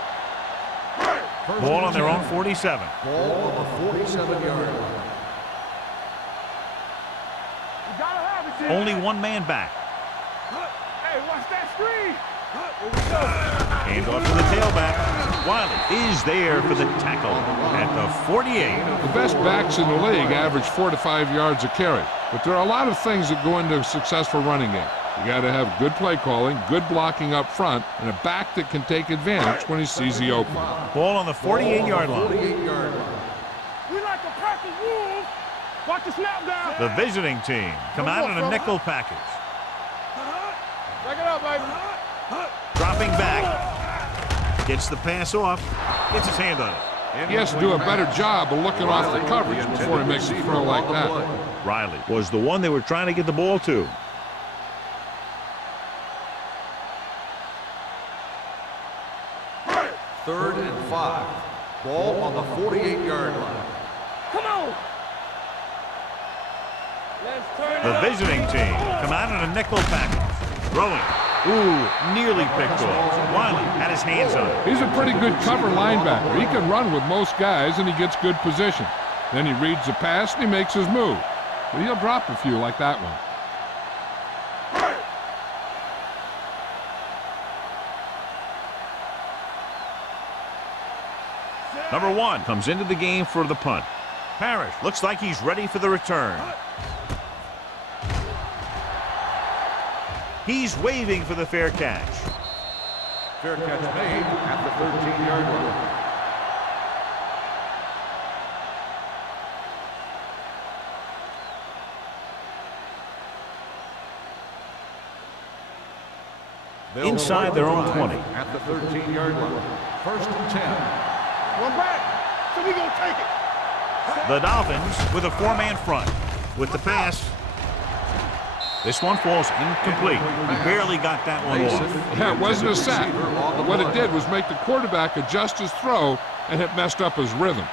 Ball on their own 47. Ball on the 47-yard line. You gotta have it, Jim. Only one man back. Hey, watch that screen. Here we go. Hand off to the tailback. Wiley is there for the tackle at the 48. The best backs in the league average 4 to 5 yards a carry, but there are a lot of things that go into a successful running game. You got to have good play calling, good blocking up front, and a back that can take advantage when he sees the opening. Ball on the 48-yard line. 48-yard line. We like to practice rules. Watch the snap down. The visiting team come out in a nickel package. Back it up, baby. Dropping back. Gets the pass off. Gets his hand on it. He has to do a better job of looking off the coverage before he makes a throw like that. Riley was the one they were trying to get the ball to. Third and 5. Ball on the 48-yard line. Come on. Let's turn The visiting team come out in a nickel package. Throwing. Ooh, nearly picked off. Wiley had his hands on it. He's a pretty good cover linebacker. He can run with most guys, and he gets good position. Then he reads the pass, and he makes his move. But he'll drop a few like that one. Number 1 comes into the game for the punt. Parrish looks like he's ready for the return. He's waving for the fair catch. Fair catch made at the 13-yard line. Inside their own 20. At the 13-yard line. First and 10. One back. So we gonna take it. The Dolphins with a four-man front. With the pass. This one falls incomplete. He barely got that one off. Yeah, it wasn't a sack. What it did was make the quarterback adjust his throw, and it messed up his rhythm.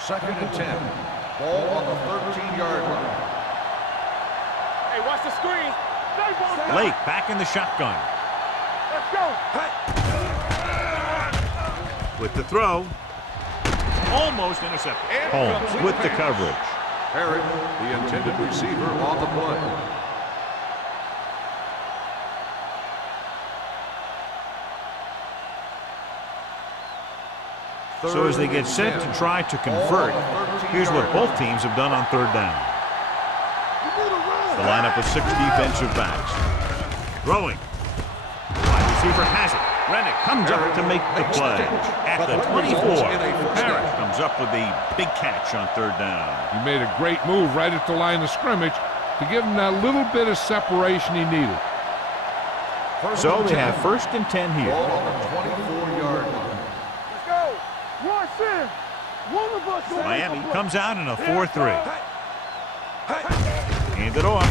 Second and 10. Ball on the 13-yard line. Hey, watch the screen. Lake back in the shotgun. Let's go. With the throw. Almost intercepted. Holmes with the coverage. Herrick, the intended receiver, on the play. So as they get set to try to convert, here's what both teams have done on third down. The lineup of 6 defensive backs. Throwing. Wide receiver has it. Rennick comes up to make the play. At the 24, Harris comes up with a big catch on third down. He made a great move right at the line of scrimmage to give him that little bit of separation he needed. So they have first and 10 here. Ball on the 24-yard line. Let's go. Rush in. One of us. Miami comes out in a 4-3. Hand it off.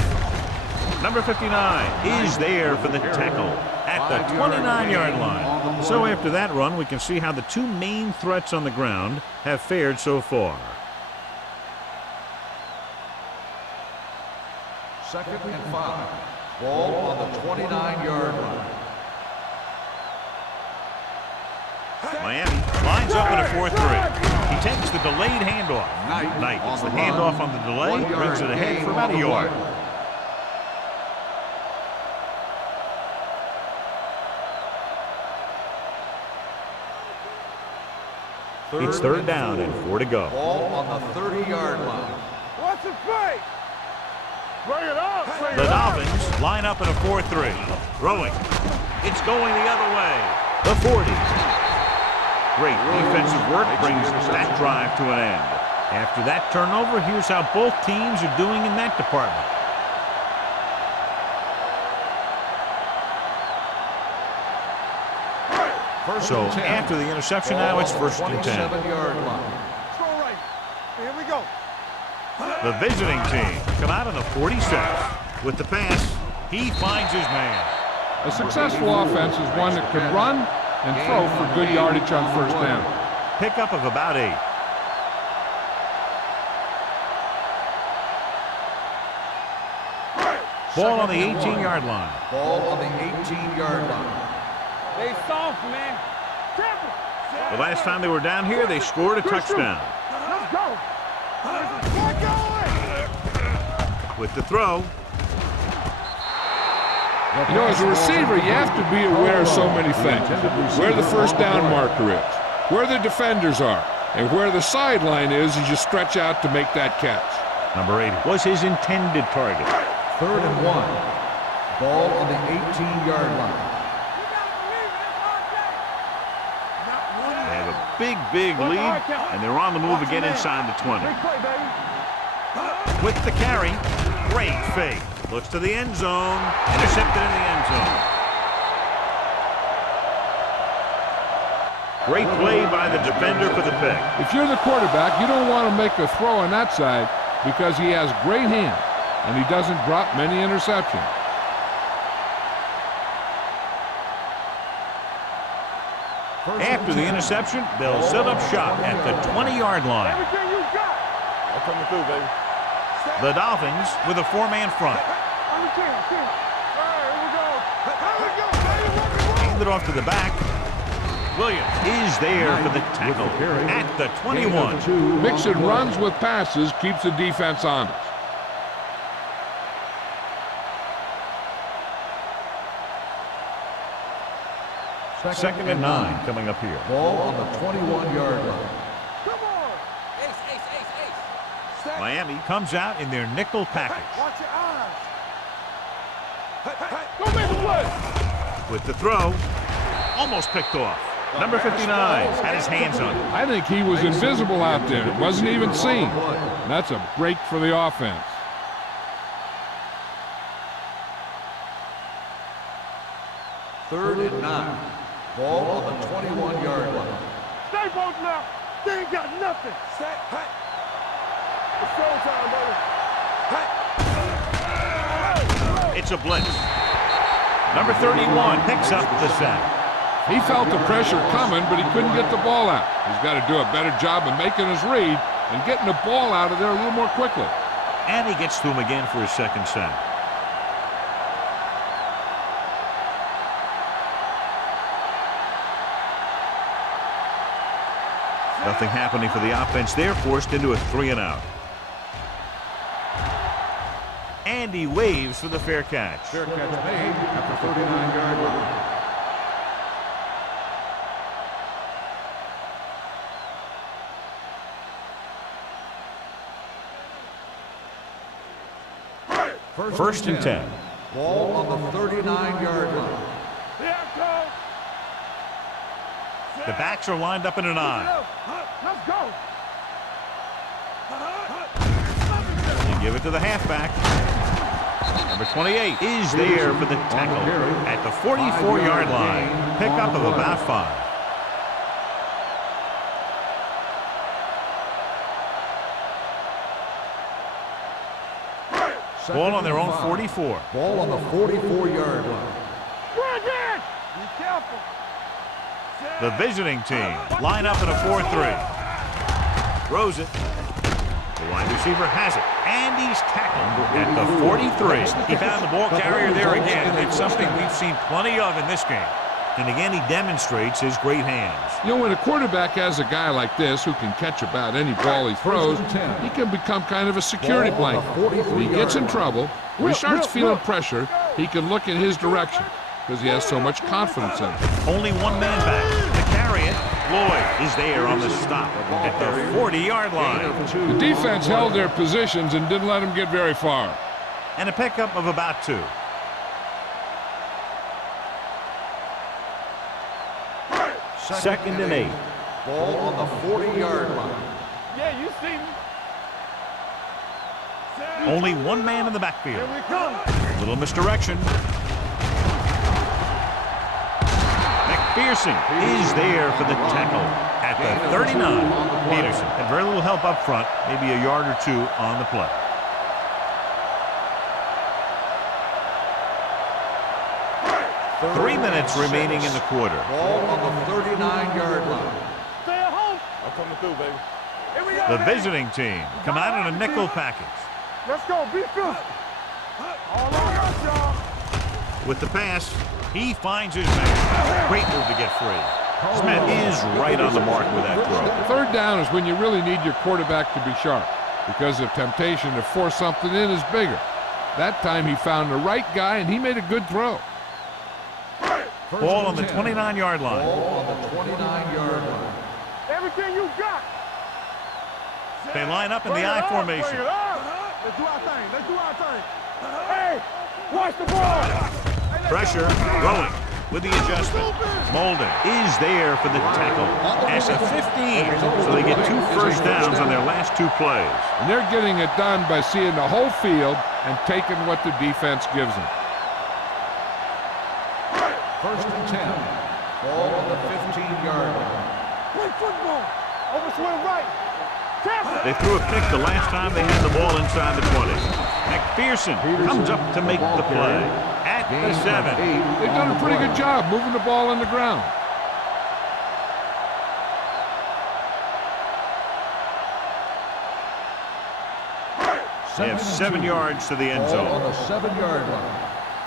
Number 59 is there for the tackle at the 29-yard line. So after that run, we can see how the two main threats on the ground have fared so far. Second and 5. Ball on the 29-yard line. Miami lines up in a 4-3. He takes the delayed handoff. Knight gets the handoff on the delay, brings it ahead for about a yard. It's third down and 4 to go. Ball on the 30-yard line. Watch the play. Bring it up. The Dolphins line up in a 4-3. Throwing. It's going the other way. The 40. Great defensive work brings that drive to an end. After that turnover, here's how both teams are doing in that department. So after the interception, now it's first and 10. 27-yard line. Go right. Here we go. The visiting team come out on the 46. With the pass, he finds his man. A successful offense is one that can run and throw for good yardage on first down. Pickup of about 8. Ball on the 18-yard line. Ball on the 18-yard line. They soft, man. The last time they were down here, they scored a touchdown. Let's go. We're going. With the throw. You know, as a receiver, you have to be aware of so many things. Where the first down marker is, where the defenders are, and where the sideline is as you stretch out to make that catch. Number 8 was his intended target. Third and 1. Ball on the 18-yard line. They have a big lead, and they're on the move again inside the 20. With the carry, great fake. Looks to the end zone, intercepted in the end zone. Great play by the defender for the pick. If you're the quarterback, you don't want to make a throw on that side because he has great hands and he doesn't drop many interceptions. After the interception, they'll set up shop at the 20-yard line. Everything you got. I'm coming through, baby. The Dolphins with a four-man front. On the 10. All right, here we go. Here we go, baby. Hand it off to the back. Williams is there for the tackle at the 21. Mixing runs with passes keeps the defense honest. Second and 9 coming up here. Ball on the 21-yard line. Come on. Miami comes out in their nickel package. Watch your eyes. Go make a play. With the throw, almost picked off. Number 59 had his hands on it. I think he was invisible out there. It wasn't even seen. That's a break for the offense. Third and 9. Ball on the 21-yard line. Stay both now. They ain't got nothing. Set. Hey. It's showtime, buddy. Hey. It's a blitz. Number 31 picks up the sack. He felt the pressure coming, but he couldn't get the ball out. He's got to do a better job of making his read and getting the ball out of there a little more quickly. And he gets to him again for his second sack. Nothing happening for the offense there, forced into a 3-and-out. And he waves for the fair catch. Fair catch made at the 39-yard line. First and 10. Ball on the 39-yard line. Here it goes. The backs are lined up in an I. Let's go. They give it to the halfback. Number 28 is there for the tackle at the 44-yard line. Pickup of about 5. Ball on their own 44. Ball on the 44-yard line. Bring it. Be careful. The visiting team line up in a 4-3. Throws it. The wide receiver has it. And he's tackled at the 43. He found the ball carrier there again. It's something we've seen plenty of in this game. And again, he demonstrates his great hands. You know, when a quarterback has a guy like this who can catch about any ball he throws, he can become kind of a security blanket. When he gets in trouble, when he starts feeling pressure, he can look in his direction because he has so much confidence in it. Only one man back to carry it. Lloyd is there on the stop at the 40-yard line. The defense held their positions and didn't let him get very far. And a pickup of about 2. Second and 8. Ball on the 40-yard line. Yeah, you see me. Only one man in the backfield. Here we come. Little misdirection. McPherson is there for the tackle at the 39. Peterson had very little help up front, maybe a yard or 2 on the play. Three minutes remaining in the quarter. Ball on the 39-yard line. Stay at home. I'm coming through, baby. Here we go. The visiting team come out in a nickel package. Let's go. Be good. All on us, y'all. With the pass, he finds his man. Great move to get free. Smith is right on the mark with that throw. Third down is when you really need your quarterback to be sharp because the temptation to force something in is bigger. That time he found the right guy and he made a good throw. Ball on the 29-yard line. Ball on the 29-yard line. Everything you got. They line up in the I formation. Let's do our thing. Let's do our thing. Hey, watch the ball. Pressure, rolling with the adjustment. Molden is there for the tackle. That's a 15, so they get 2 first downs on their last 2 plays. And they're getting it done by seeing the whole field and taking what the defense gives them. First and 10. Ball on the 15-yard line. Play football. Overswing right. They threw a pick the last time they had the ball inside the 20. McPherson comes up to make the play at the 7. They've done a pretty good job moving the ball on the ground. They have 7 yards to the end zone. Ball on the 7-yard line.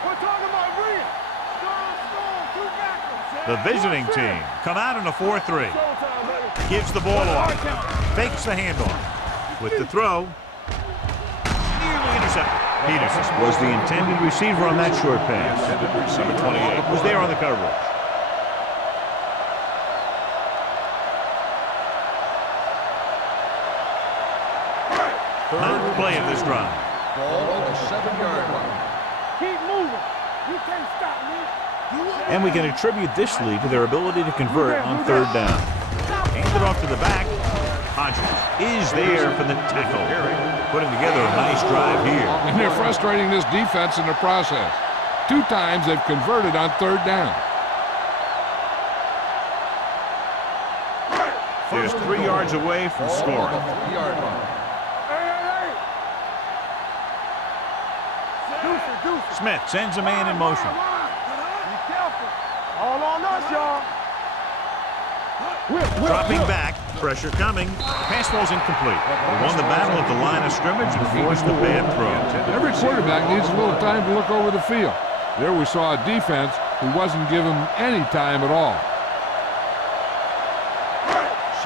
We're talking about real. The visiting team come out in a 4-3. Gives the ball off. Fakes the handoff. With the throw. Nearly intercepted. Peterson was the intended receiver on that short pass. Number 28 was there on the coverage. Ninth play of this drive. Ball on the 7-yard line. Keep moving. You can't stop me. And we can attribute this lead to their ability to convert on third down. Hand it off to the back. Hodges is there for the tackle. Putting together a nice drive here. And they're frustrating this defense in the process. 2 times they've converted on third down. They're 3 yards away from scoring. Yard line. Smith sends a man in motion. Be careful. All on us, y'all. Dropping back, pressure coming. Pass ball's incomplete. They won the battle at the line of scrimmage and forced a bad throw. Every quarterback needs a little time to look over the field. There we saw a defense who wasn't given any time at all.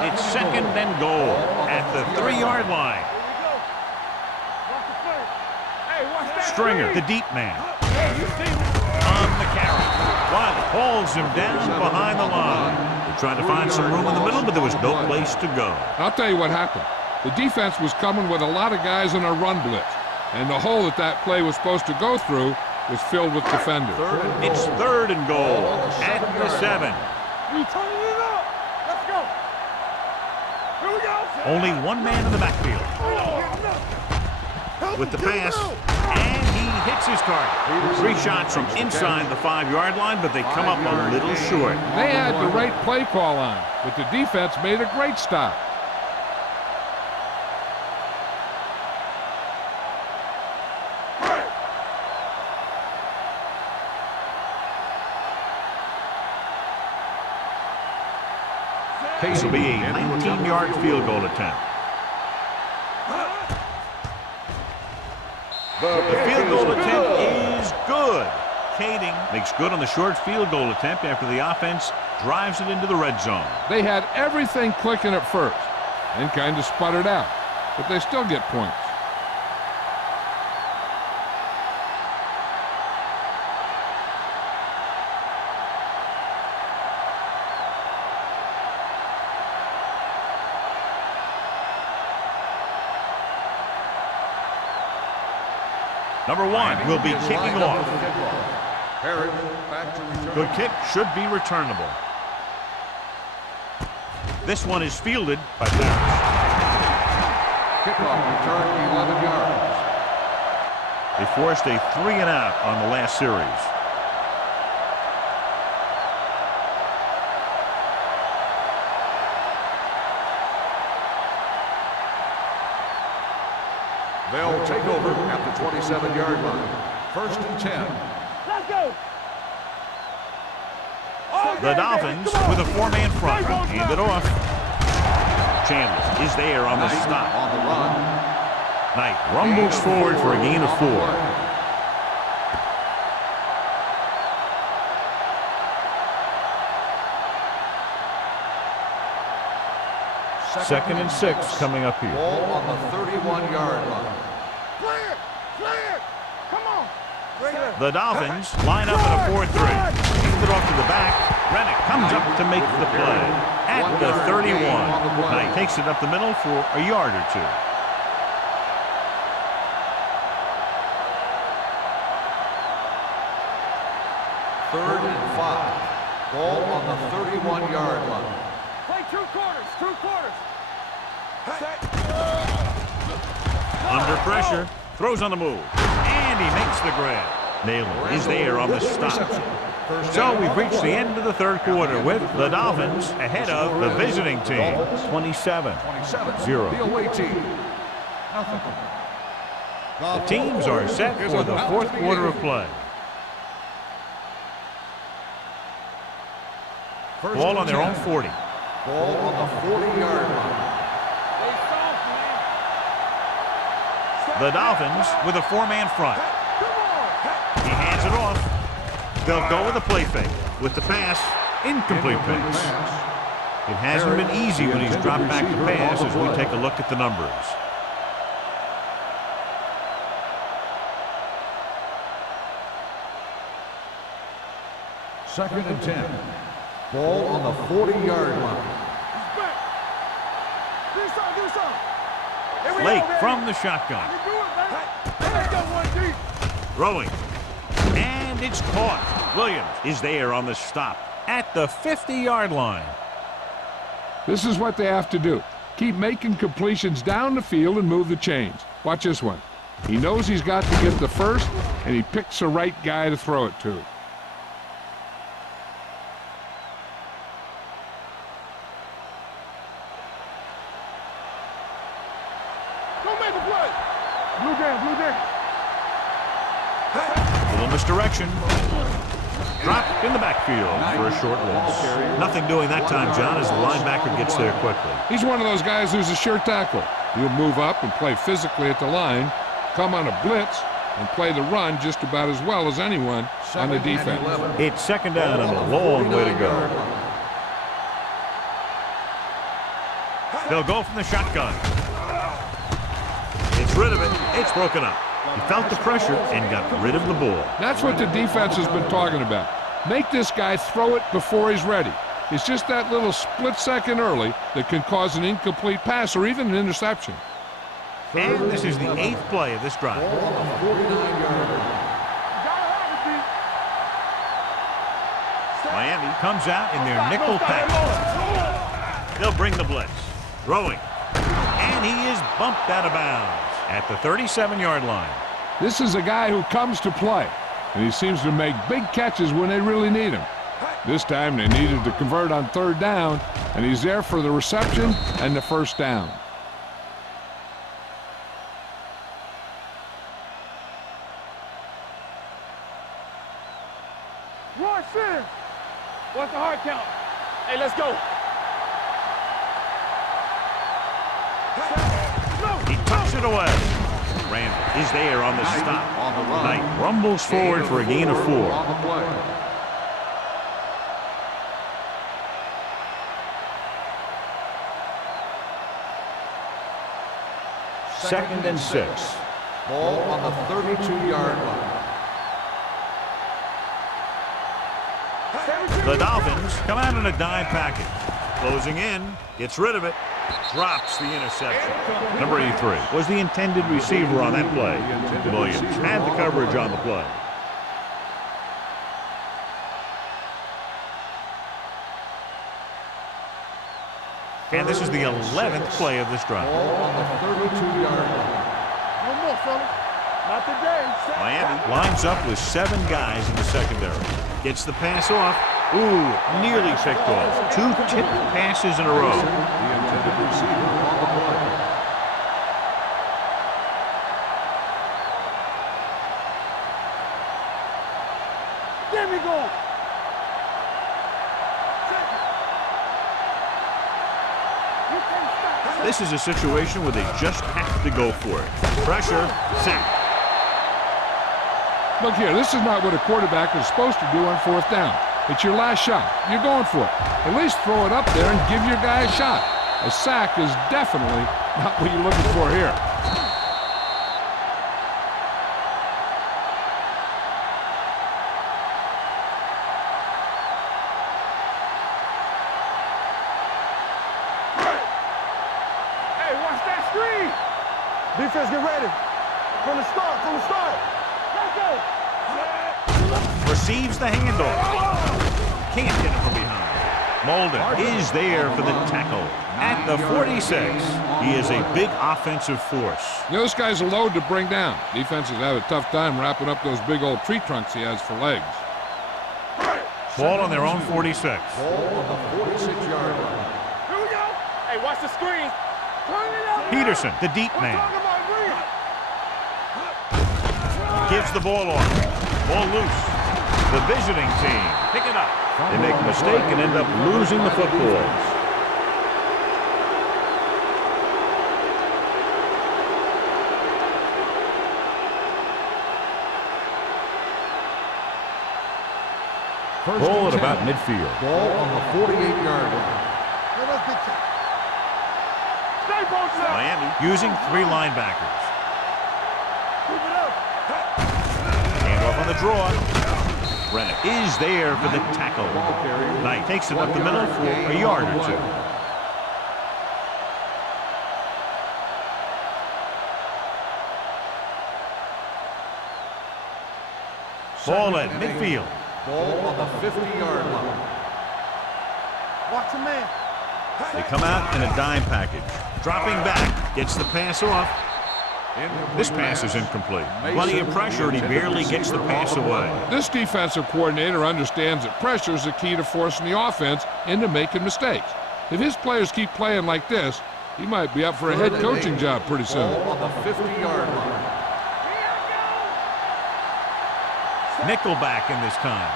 It's 2nd and goal at the 3-yard line. Stringer, the deep man, on the carry. Wiley hauls him down behind the line. They're trying to find some room in the middle, but there was no place to go. I'll tell you what happened. The defense was coming with a lot of guys in a run blitz, and the hole that play was supposed to go through was filled with defenders. It's 3rd and goal at the 7. We turning it up. Let's go. Here we go. Only one man in the backfield with the pass, and he hits his target. 3 shots from inside the 5-yard line, but they come up a little short. They had the right play call on, but the defense made a great stop. This will be a 19-yard field goal attempt. The field goal attempt is good. Kading makes good on the short field goal attempt after the offense drives it into the red zone. They had everything clicking at first, then kind of sputtered out, but they still get points. Number 1 will be kicking off. Good kick, should be returnable. This one is fielded by Barris. Kickoff return 11 yards. They forced a 3-and-out on the last series. They'll take over at the 27-yard line. 1st and 10. Let's go. The Dolphins with a 4-man front. Hand it off. Chandler is there on the stop. On the run. Knight rumbles forward for a gain of 4. Second and 6 coming up here. Ball on the 31-yard line. Clear. Clear. Come on. The Dolphins line up in a 4-3. Hand it off to the back. Rennick comes up to make the play at the 31. Knight takes it up the middle for a yard or 2. Third and 5. Ball on the 31-yard line. Play 2 quarters. 2 quarters. Under pressure, throws on the move, and he makes the grab. Naylor is there on the stop. So we've reached the end of the 3rd quarter with the Dolphins ahead of the visiting team, 27-0. The away team. Nothing. The teams are set for the 4th quarter of play. Ball on their own 40. Ball on the 40-yard line. The Dolphins with a 4-man front. He hands it off. They'll go with a play fake. With the pass, incomplete pass. It hasn't been easy when he's dropped back to pass as we take a look at the numbers. Second and 10. Ball on the 40-yard line. Lake from the shotgun. Throwing. And it's caught. Williams is there on the stop at the 50-yard line. This is what they have to do. Keep making completions down the field and move the chains. Watch this one. He knows he's got to get the first, and he picks the right guy to throw it to. direction. Dropped in the backfield for a short loss. Nothing doing that time, John, as the linebacker gets there quickly. He's one of those guys who's a sure tackle. He'll move up and play physically at the line, come on a blitz, and play the run just about as well as anyone on the defense. It's second down and a long way to go. They'll go from the shotgun. It's rid of it. It's broken up. He felt the pressure and got rid of the ball. That's what the defense has been talking about. Make this guy throw it before he's ready. It's just that little split second early that can cause an incomplete pass or even an interception. And this is the 8th play of this drive. Miami comes out in their nickel package. They'll bring the blitz. Throwing. And he is bumped out of bounds at the 37-yard line. This is a guy who comes to play, and he seems to make big catches when they really need him. This time they needed to convert on third down, and he's there for the reception and the first down. What's the hard count? Hey, let's go. He tucks it away. Randall is there on the stop. Knight rumbles forward for a gain of 4. Second and 6. Ball on the 32-yard line. The Dolphins come out in a dime package. Closing in, gets rid of it, drops the interception. Number 83 was the intended receiver on that play. Williams had the coverage on the play. And this is the 11th play of this drive. Ball on the 32-yard line. No more, fellas. Not today. Miami lines up with 7 guys in the secondary. Gets the pass off. Ooh, nearly picked off. 2 tipped passes in a row. The intended receiver on the play. There we go. This is a situation where they just have to go for it. Pressure, sack. Look here, this is not what a quarterback is supposed to do on fourth down. It's your last shot. You're going for it. At least throw it up there and give your guy a shot. A sack is definitely not what you're looking for here. Hey, watch that screen. Defense, get ready. From the start, Let's go. Receives the handoff. Can't get it from behind. Molden is there for the tackle. At the 46, he is a big offensive force. Those guys are a load to bring down. Defenses have a tough time wrapping up those big old tree trunks he has for legs. Ball on their own 46. Ball on the 46-yard line. Here we go. Hey, watch the screen. Turn it up. Peterson, the deep man, Talk about green. gives the ball off. Ball loose. The visiting team pick it up. They make a mistake and end up losing the football. Ball at about midfield. Ball on the 48-yard line. Stay posted up. Miami using 3 linebackers. Keep it up. Hand off on the draw. Brennan is there for the tackle. Knight takes it up the middle for a yard or 2. Ball at midfield. Ball on the 50-yard line. Watch the man. They come out in a dime package. Dropping back, gets the pass off. This pass is incomplete. Plenty of pressure, and he barely gets the pass away. This defensive coordinator understands that pressure is the key to forcing the offense into making mistakes. If his players keep playing like this, he might be up for a head coaching job pretty soon. Ball on the 50-yard line. Nickelback in this time.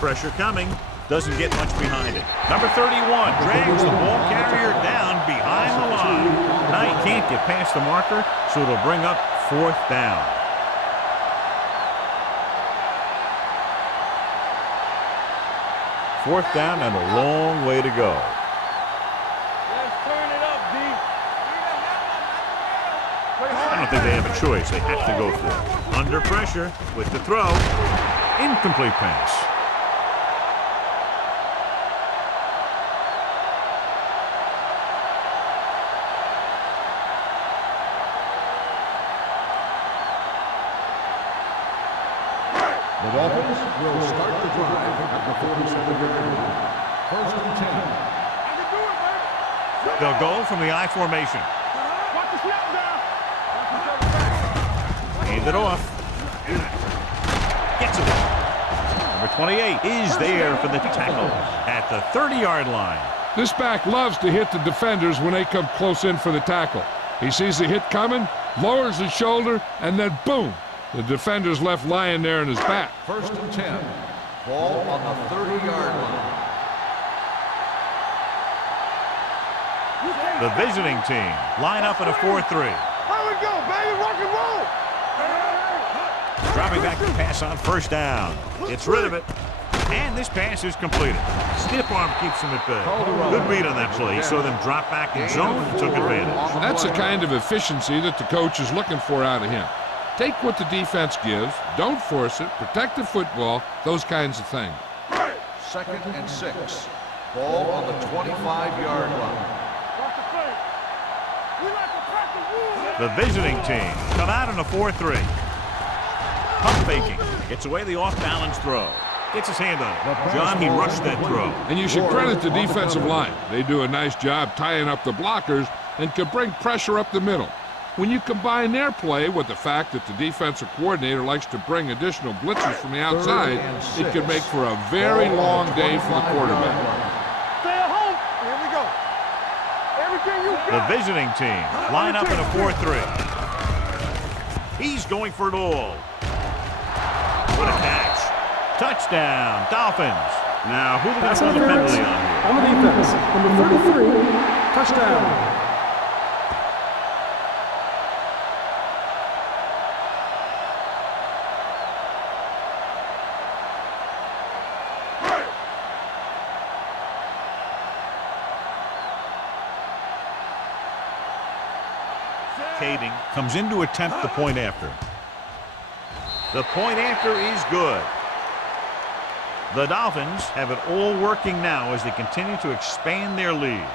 Pressure coming. Doesn't get much behind it. Number 31 drags the ball carrier down behind the line. Now he can't get past the marker, so it'll bring up 4th down. Fourth down and a long way to go. Let's turn it up, D. I don't think they have a choice. They have to go for it. Under pressure with the throw. Incomplete pass. The Dolphins will start the drive at the 47-yard line. 1st and 10. I can do it, man. They'll go from the I formation. Watch the snap down. Hand it off. Gets it. Number 28 is there for the tackle at the 30-yard line. This back loves to hit the defenders when they come close in for the tackle. He sees the hit coming, lowers his shoulder, and then boom, the defender's left lying there in his back. 1st and 10. Ball on the 30-yard line. The visiting team line up in a 4-3. How we go, baby? Rock and roll. Dropping back to pass on 1st down. Gets rid of it. And this pass is completed. Stiff arm keeps him at bay. Good read on that play. He saw them drop back in zone and took advantage. That's the kind of efficiency that the coach is looking for out of him. Take what the defense gives, don't force it, protect the football, those kinds of things. 2nd and 6. Ball on the 25-yard line. Watch the play. We like to practice rules. The visiting team come out in a 4-3. Pump faking. Gets away the off-balance throw. Gets his hand on it. John, he rushed that throw. And you should credit the defensive line. They do a nice job tying up the blockers and can bring pressure up the middle. When you combine their play with the fact that the defensive coordinator likes to bring additional blitzes from the outside, it can make for a very long day for the quarterback. Stay at home. Here we go. Everything you The got. visiting team line up in a 4-3. He's going for it all. What a catch. Touchdown, Dolphins. Now, who do they Pass call the interference penalty on here? on the defense. Number 33, touchdown. Kading comes in to attempt the point after. The point after is good. The Dolphins have it all working now as they continue to expand their lead.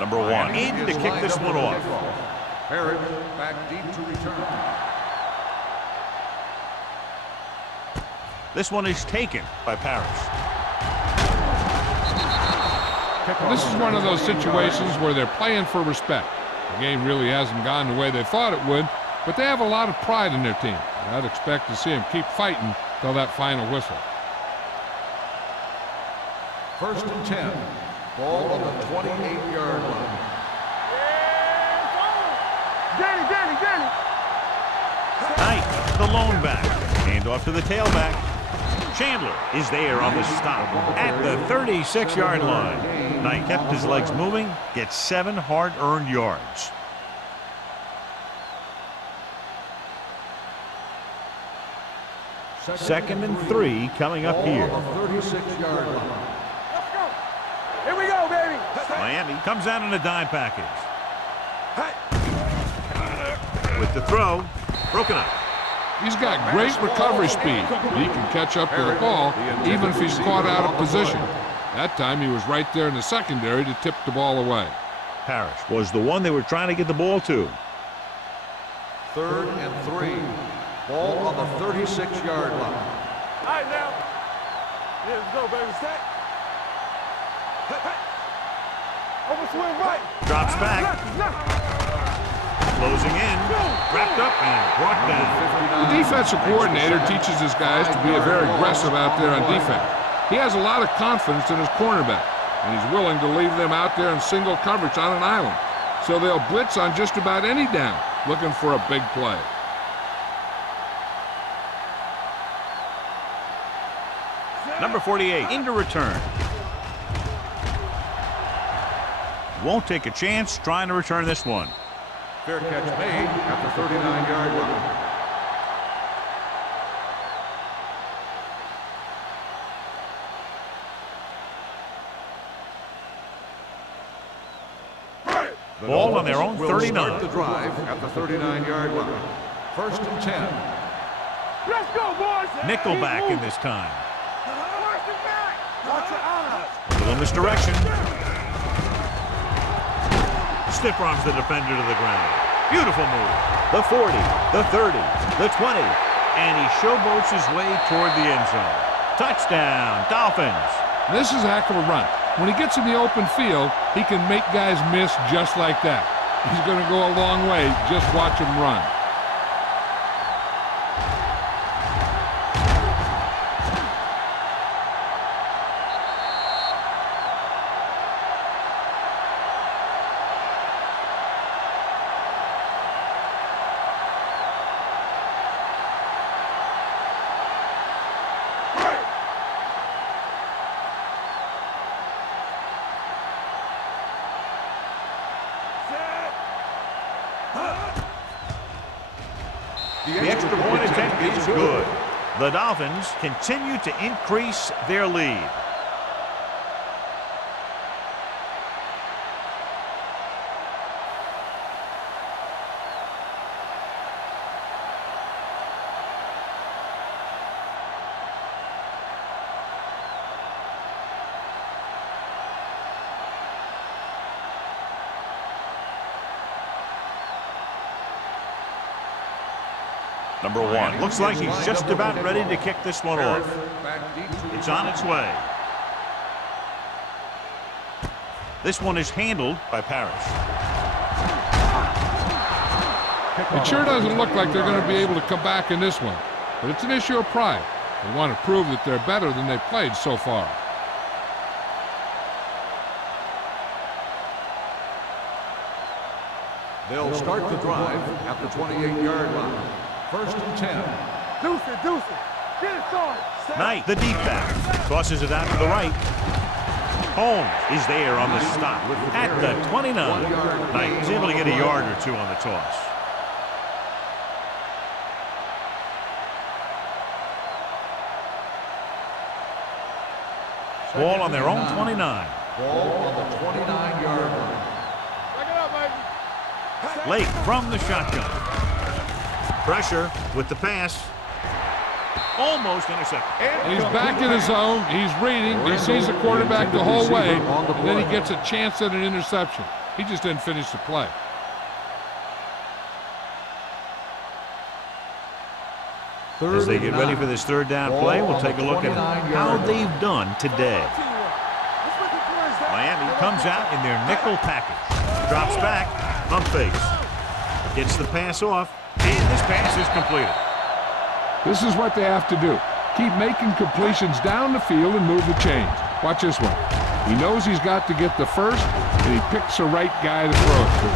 Number 1 in to kick this one off. Herrick back deep to return. This one is taken by Parrish. This is one of those situations where they're playing for respect. The game really hasn't gone the way they thought it would, but they have a lot of pride in their team. And I'd expect to see them keep fighting till that final whistle. 1st and 10. Ball on the 28-yard line. Danny. Knight, the lone back. Hand off to the tailback. Chandler is there on the stop at the 36-yard line. Knight kept his legs moving, gets 7 hard-earned yards. Second and 3 coming up here. Ball on the 36-yard line. Let's go. Here we go, baby. Miami comes out in a dime package. With the throw, broken up. He's got great recovery speed. He can catch up to the ball even if he's caught out of position. That time he was right there in the secondary to tip the ball away. Parrish was the one they were trying to get the ball to. 3rd and 3. Ball on the 36-yard line. All right, now. Yeah, let's go, baby. Set. Over swing right. Drops back. Closing in. Wrapped up and brought down. The defensive coordinator teaches his guys to be very aggressive out there on defense. He has a lot of confidence in his cornerback, and he's willing to leave them out there in single coverage on an island. So they'll blitz on just about any down, looking for a big play. Number 48 into return. Won't take a chance trying to return this one. Fair catch made at the 39-yard line. Ball on their own 39. Start the drive at the 39-yard line. 1st and 10. Let's go, boys. Nickelback in this time. Watch your eyes. A little misdirection. Stiff arms the defender to the ground. Beautiful move. The 40, the 30, the 20, and he showboats his way toward the end zone. Touchdown, Dolphins. This is a heck of a run. When he gets in the open field, he can make guys miss just like that. He's going to go a long way. Just watch him run. The extra point attempt is good. The Dolphins continue to increase their lead. Number 1. Looks like he's just about ready to kick this one off. It's on its way. This one is handled by Parrish. It sure doesn't look like they're going to be able to come back in this one, but it's an issue of pride. They want to prove that they're better than they've played so far. They'll start the drive at the 28-yard line. 1st and 10. Deuce it. Get it started. Knight, the deep back, tosses it out to the right. Holmes is there on the stop at the 29. Knight is able to get a yard or two on the toss. Ball on their own 29. Ball on the 29-yard line. Back it up, baby. Lake from the shotgun. Pressure with the pass. Almost intercepted. He's back in his zone. He's reading. He sees the quarterback the whole way, and then he gets a chance at an interception. He just didn't finish the play. As they get ready for this third down play, we'll take a look at how they've done today. Miami comes out in their nickel package. Drops back, pump fakes. Gets the pass off, and this pass is completed. This is what they have to do. Keep making completions down the field and move the chains. Watch this one. He knows he's got to get the first, and he picks the right guy to throw it to.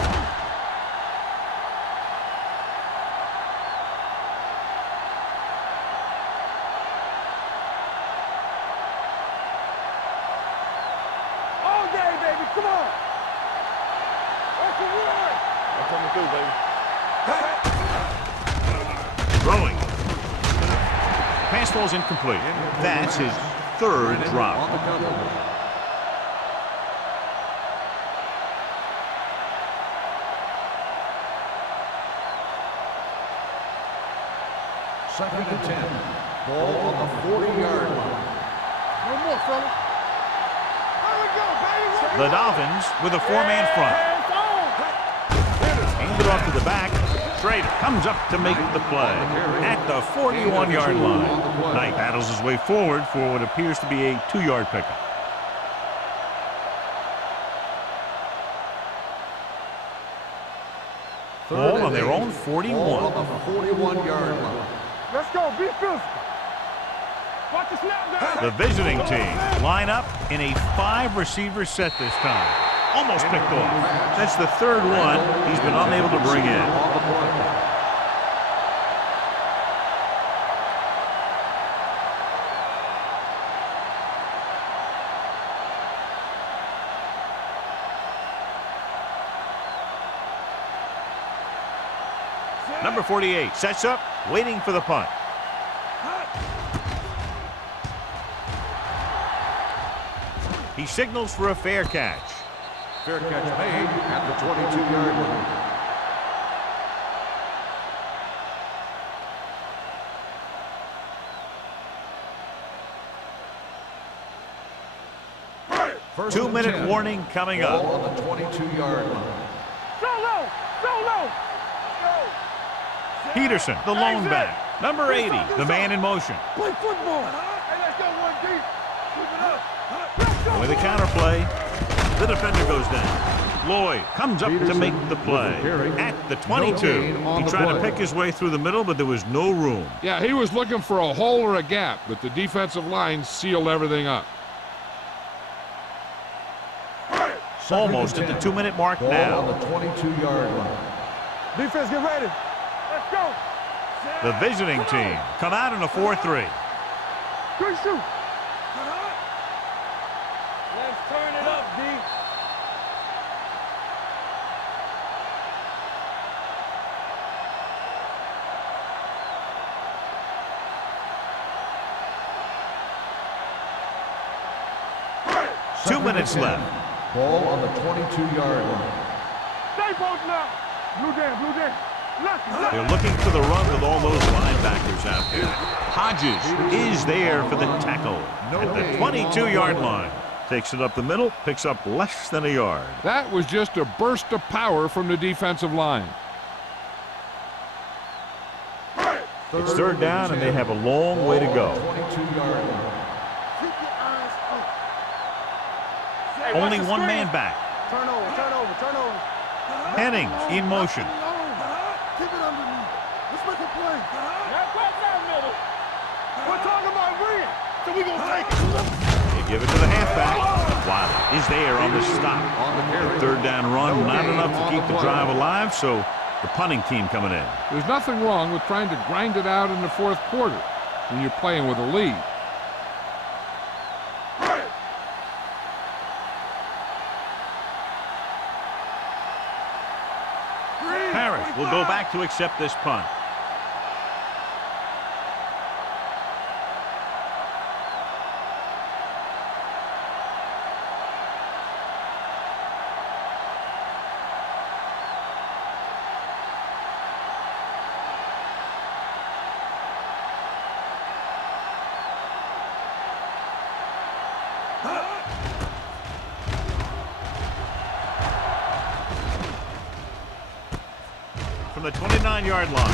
All day, baby. Come on. That's the word. That's coming through, baby. Throwing. Pass ball's incomplete. That's his third drop. On the cover. Second and 10. Ball on the 40-yard line. One more, fella. There we go, baby. The Dolphins with a four-man front. Hands on. Hand it off to the back. Schrader comes up to make the play at the 41-yard line. Knight battles his way forward for what appears to be a 2-yard pickup. Ball on their own 41. Ball on the 41-yard line. Let's go. Be physical. Watch the snap down. The visiting team line up in a 5-receiver set this time. Almost picked off. That's the third one he's been unable to bring in. Number 48 sets up, waiting for the punt. He signals for a fair catch. Fair catch made at the 22-yard line. First 2-minute warning coming up. Ball on the 22-yard line. Go low. Go low. Peterson, the lone back. Number 80, the man in motion. Play football. Hey, let's go one deep. Keep it up. With the counterplay, the defender goes down. Lloyd comes up to make the play at the 22. He tried to pick his way through the middle, but there was no room. Yeah, he was looking for a hole or a gap, but the defensive line sealed everything up. Almost at the 2-minute mark Ball now. on the 22-yard line. Defense, get ready. Let's go. The visiting team come out in a 4-3. Good shoot. Let's turn it up, D. Two minutes left. Ball on the 22-yard line. Stay post now. Blue jam, blue jam. They're looking for the run with all those linebackers out there. Hodges is there for the tackle at the 22-yard line. Takes it up the middle, picks up less than a yard. That was just a burst of power from the defensive line. It's third down, and they have a long way to go. 22-yard line. Only one man back. Turn over, turn over, turn over. Hennings in motion. Keep it underneath. Let's make a play. Now pass out middle. We're talking about win, so we're going to take it. They give it to the halfback. Wiley is there on the stop. The third down run, not enough to keep the drive alive, so the punting team coming in. There's nothing wrong with trying to grind it out in the fourth quarter when you're playing with a lead. Harris will go back to accept this punt. From the 29-yard line.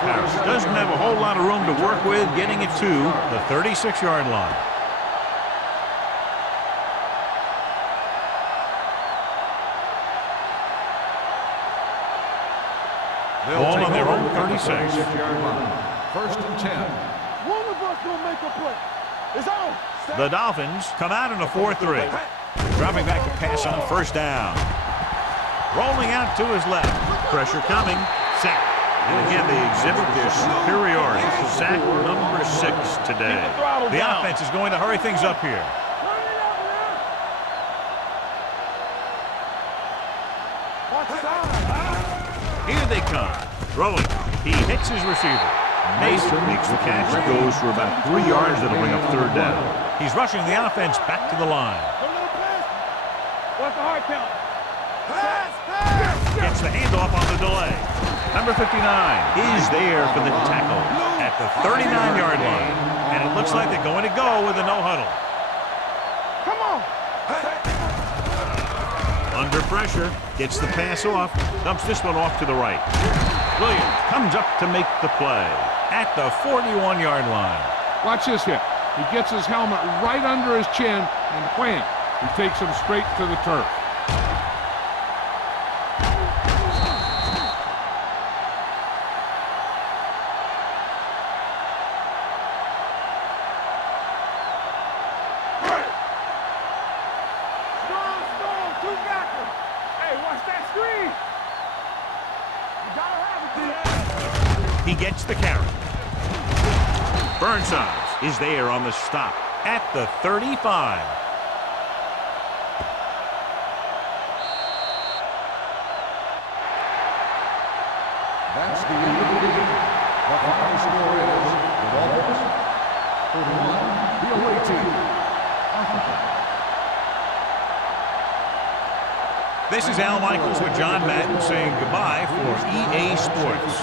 Harris doesn't have a whole lot of room to work with, getting it to the 36-yard line. Ball on their own 36. 36-yard line. First and 10. One of us going to make a play. It's on. The Dolphins come out in a 4-3. Dropping back to pass on first down. Rolling out to his left. Pressure coming. Sack. And again, they exhibit their superiority. Sack number 6 today. The offense is going to hurry things up here. Here they come. Throwing. He hits his receiver. Mason makes the catch. Goes for about 3 yards. That'll bring up third down. He's rushing the offense back to the line. What's the hard count? Gets the handoff on the delay. Number 59 is there for the tackle at the 39-yard line. And it looks like they're going to go with a no-huddle. Come on. Under pressure, gets the pass off, dumps this one off to the right. Williams comes up to make the play at the 41-yard line. Watch this hit. He gets his helmet right under his chin, and wham, he takes him straight to the turf. He gets the carry. Burnside is there on the stop at the 35. That's the end of the game. The final score is the Dolphins 41, the away team. This is Al Michaels with John Madden saying goodbye for EA Sports.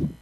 it.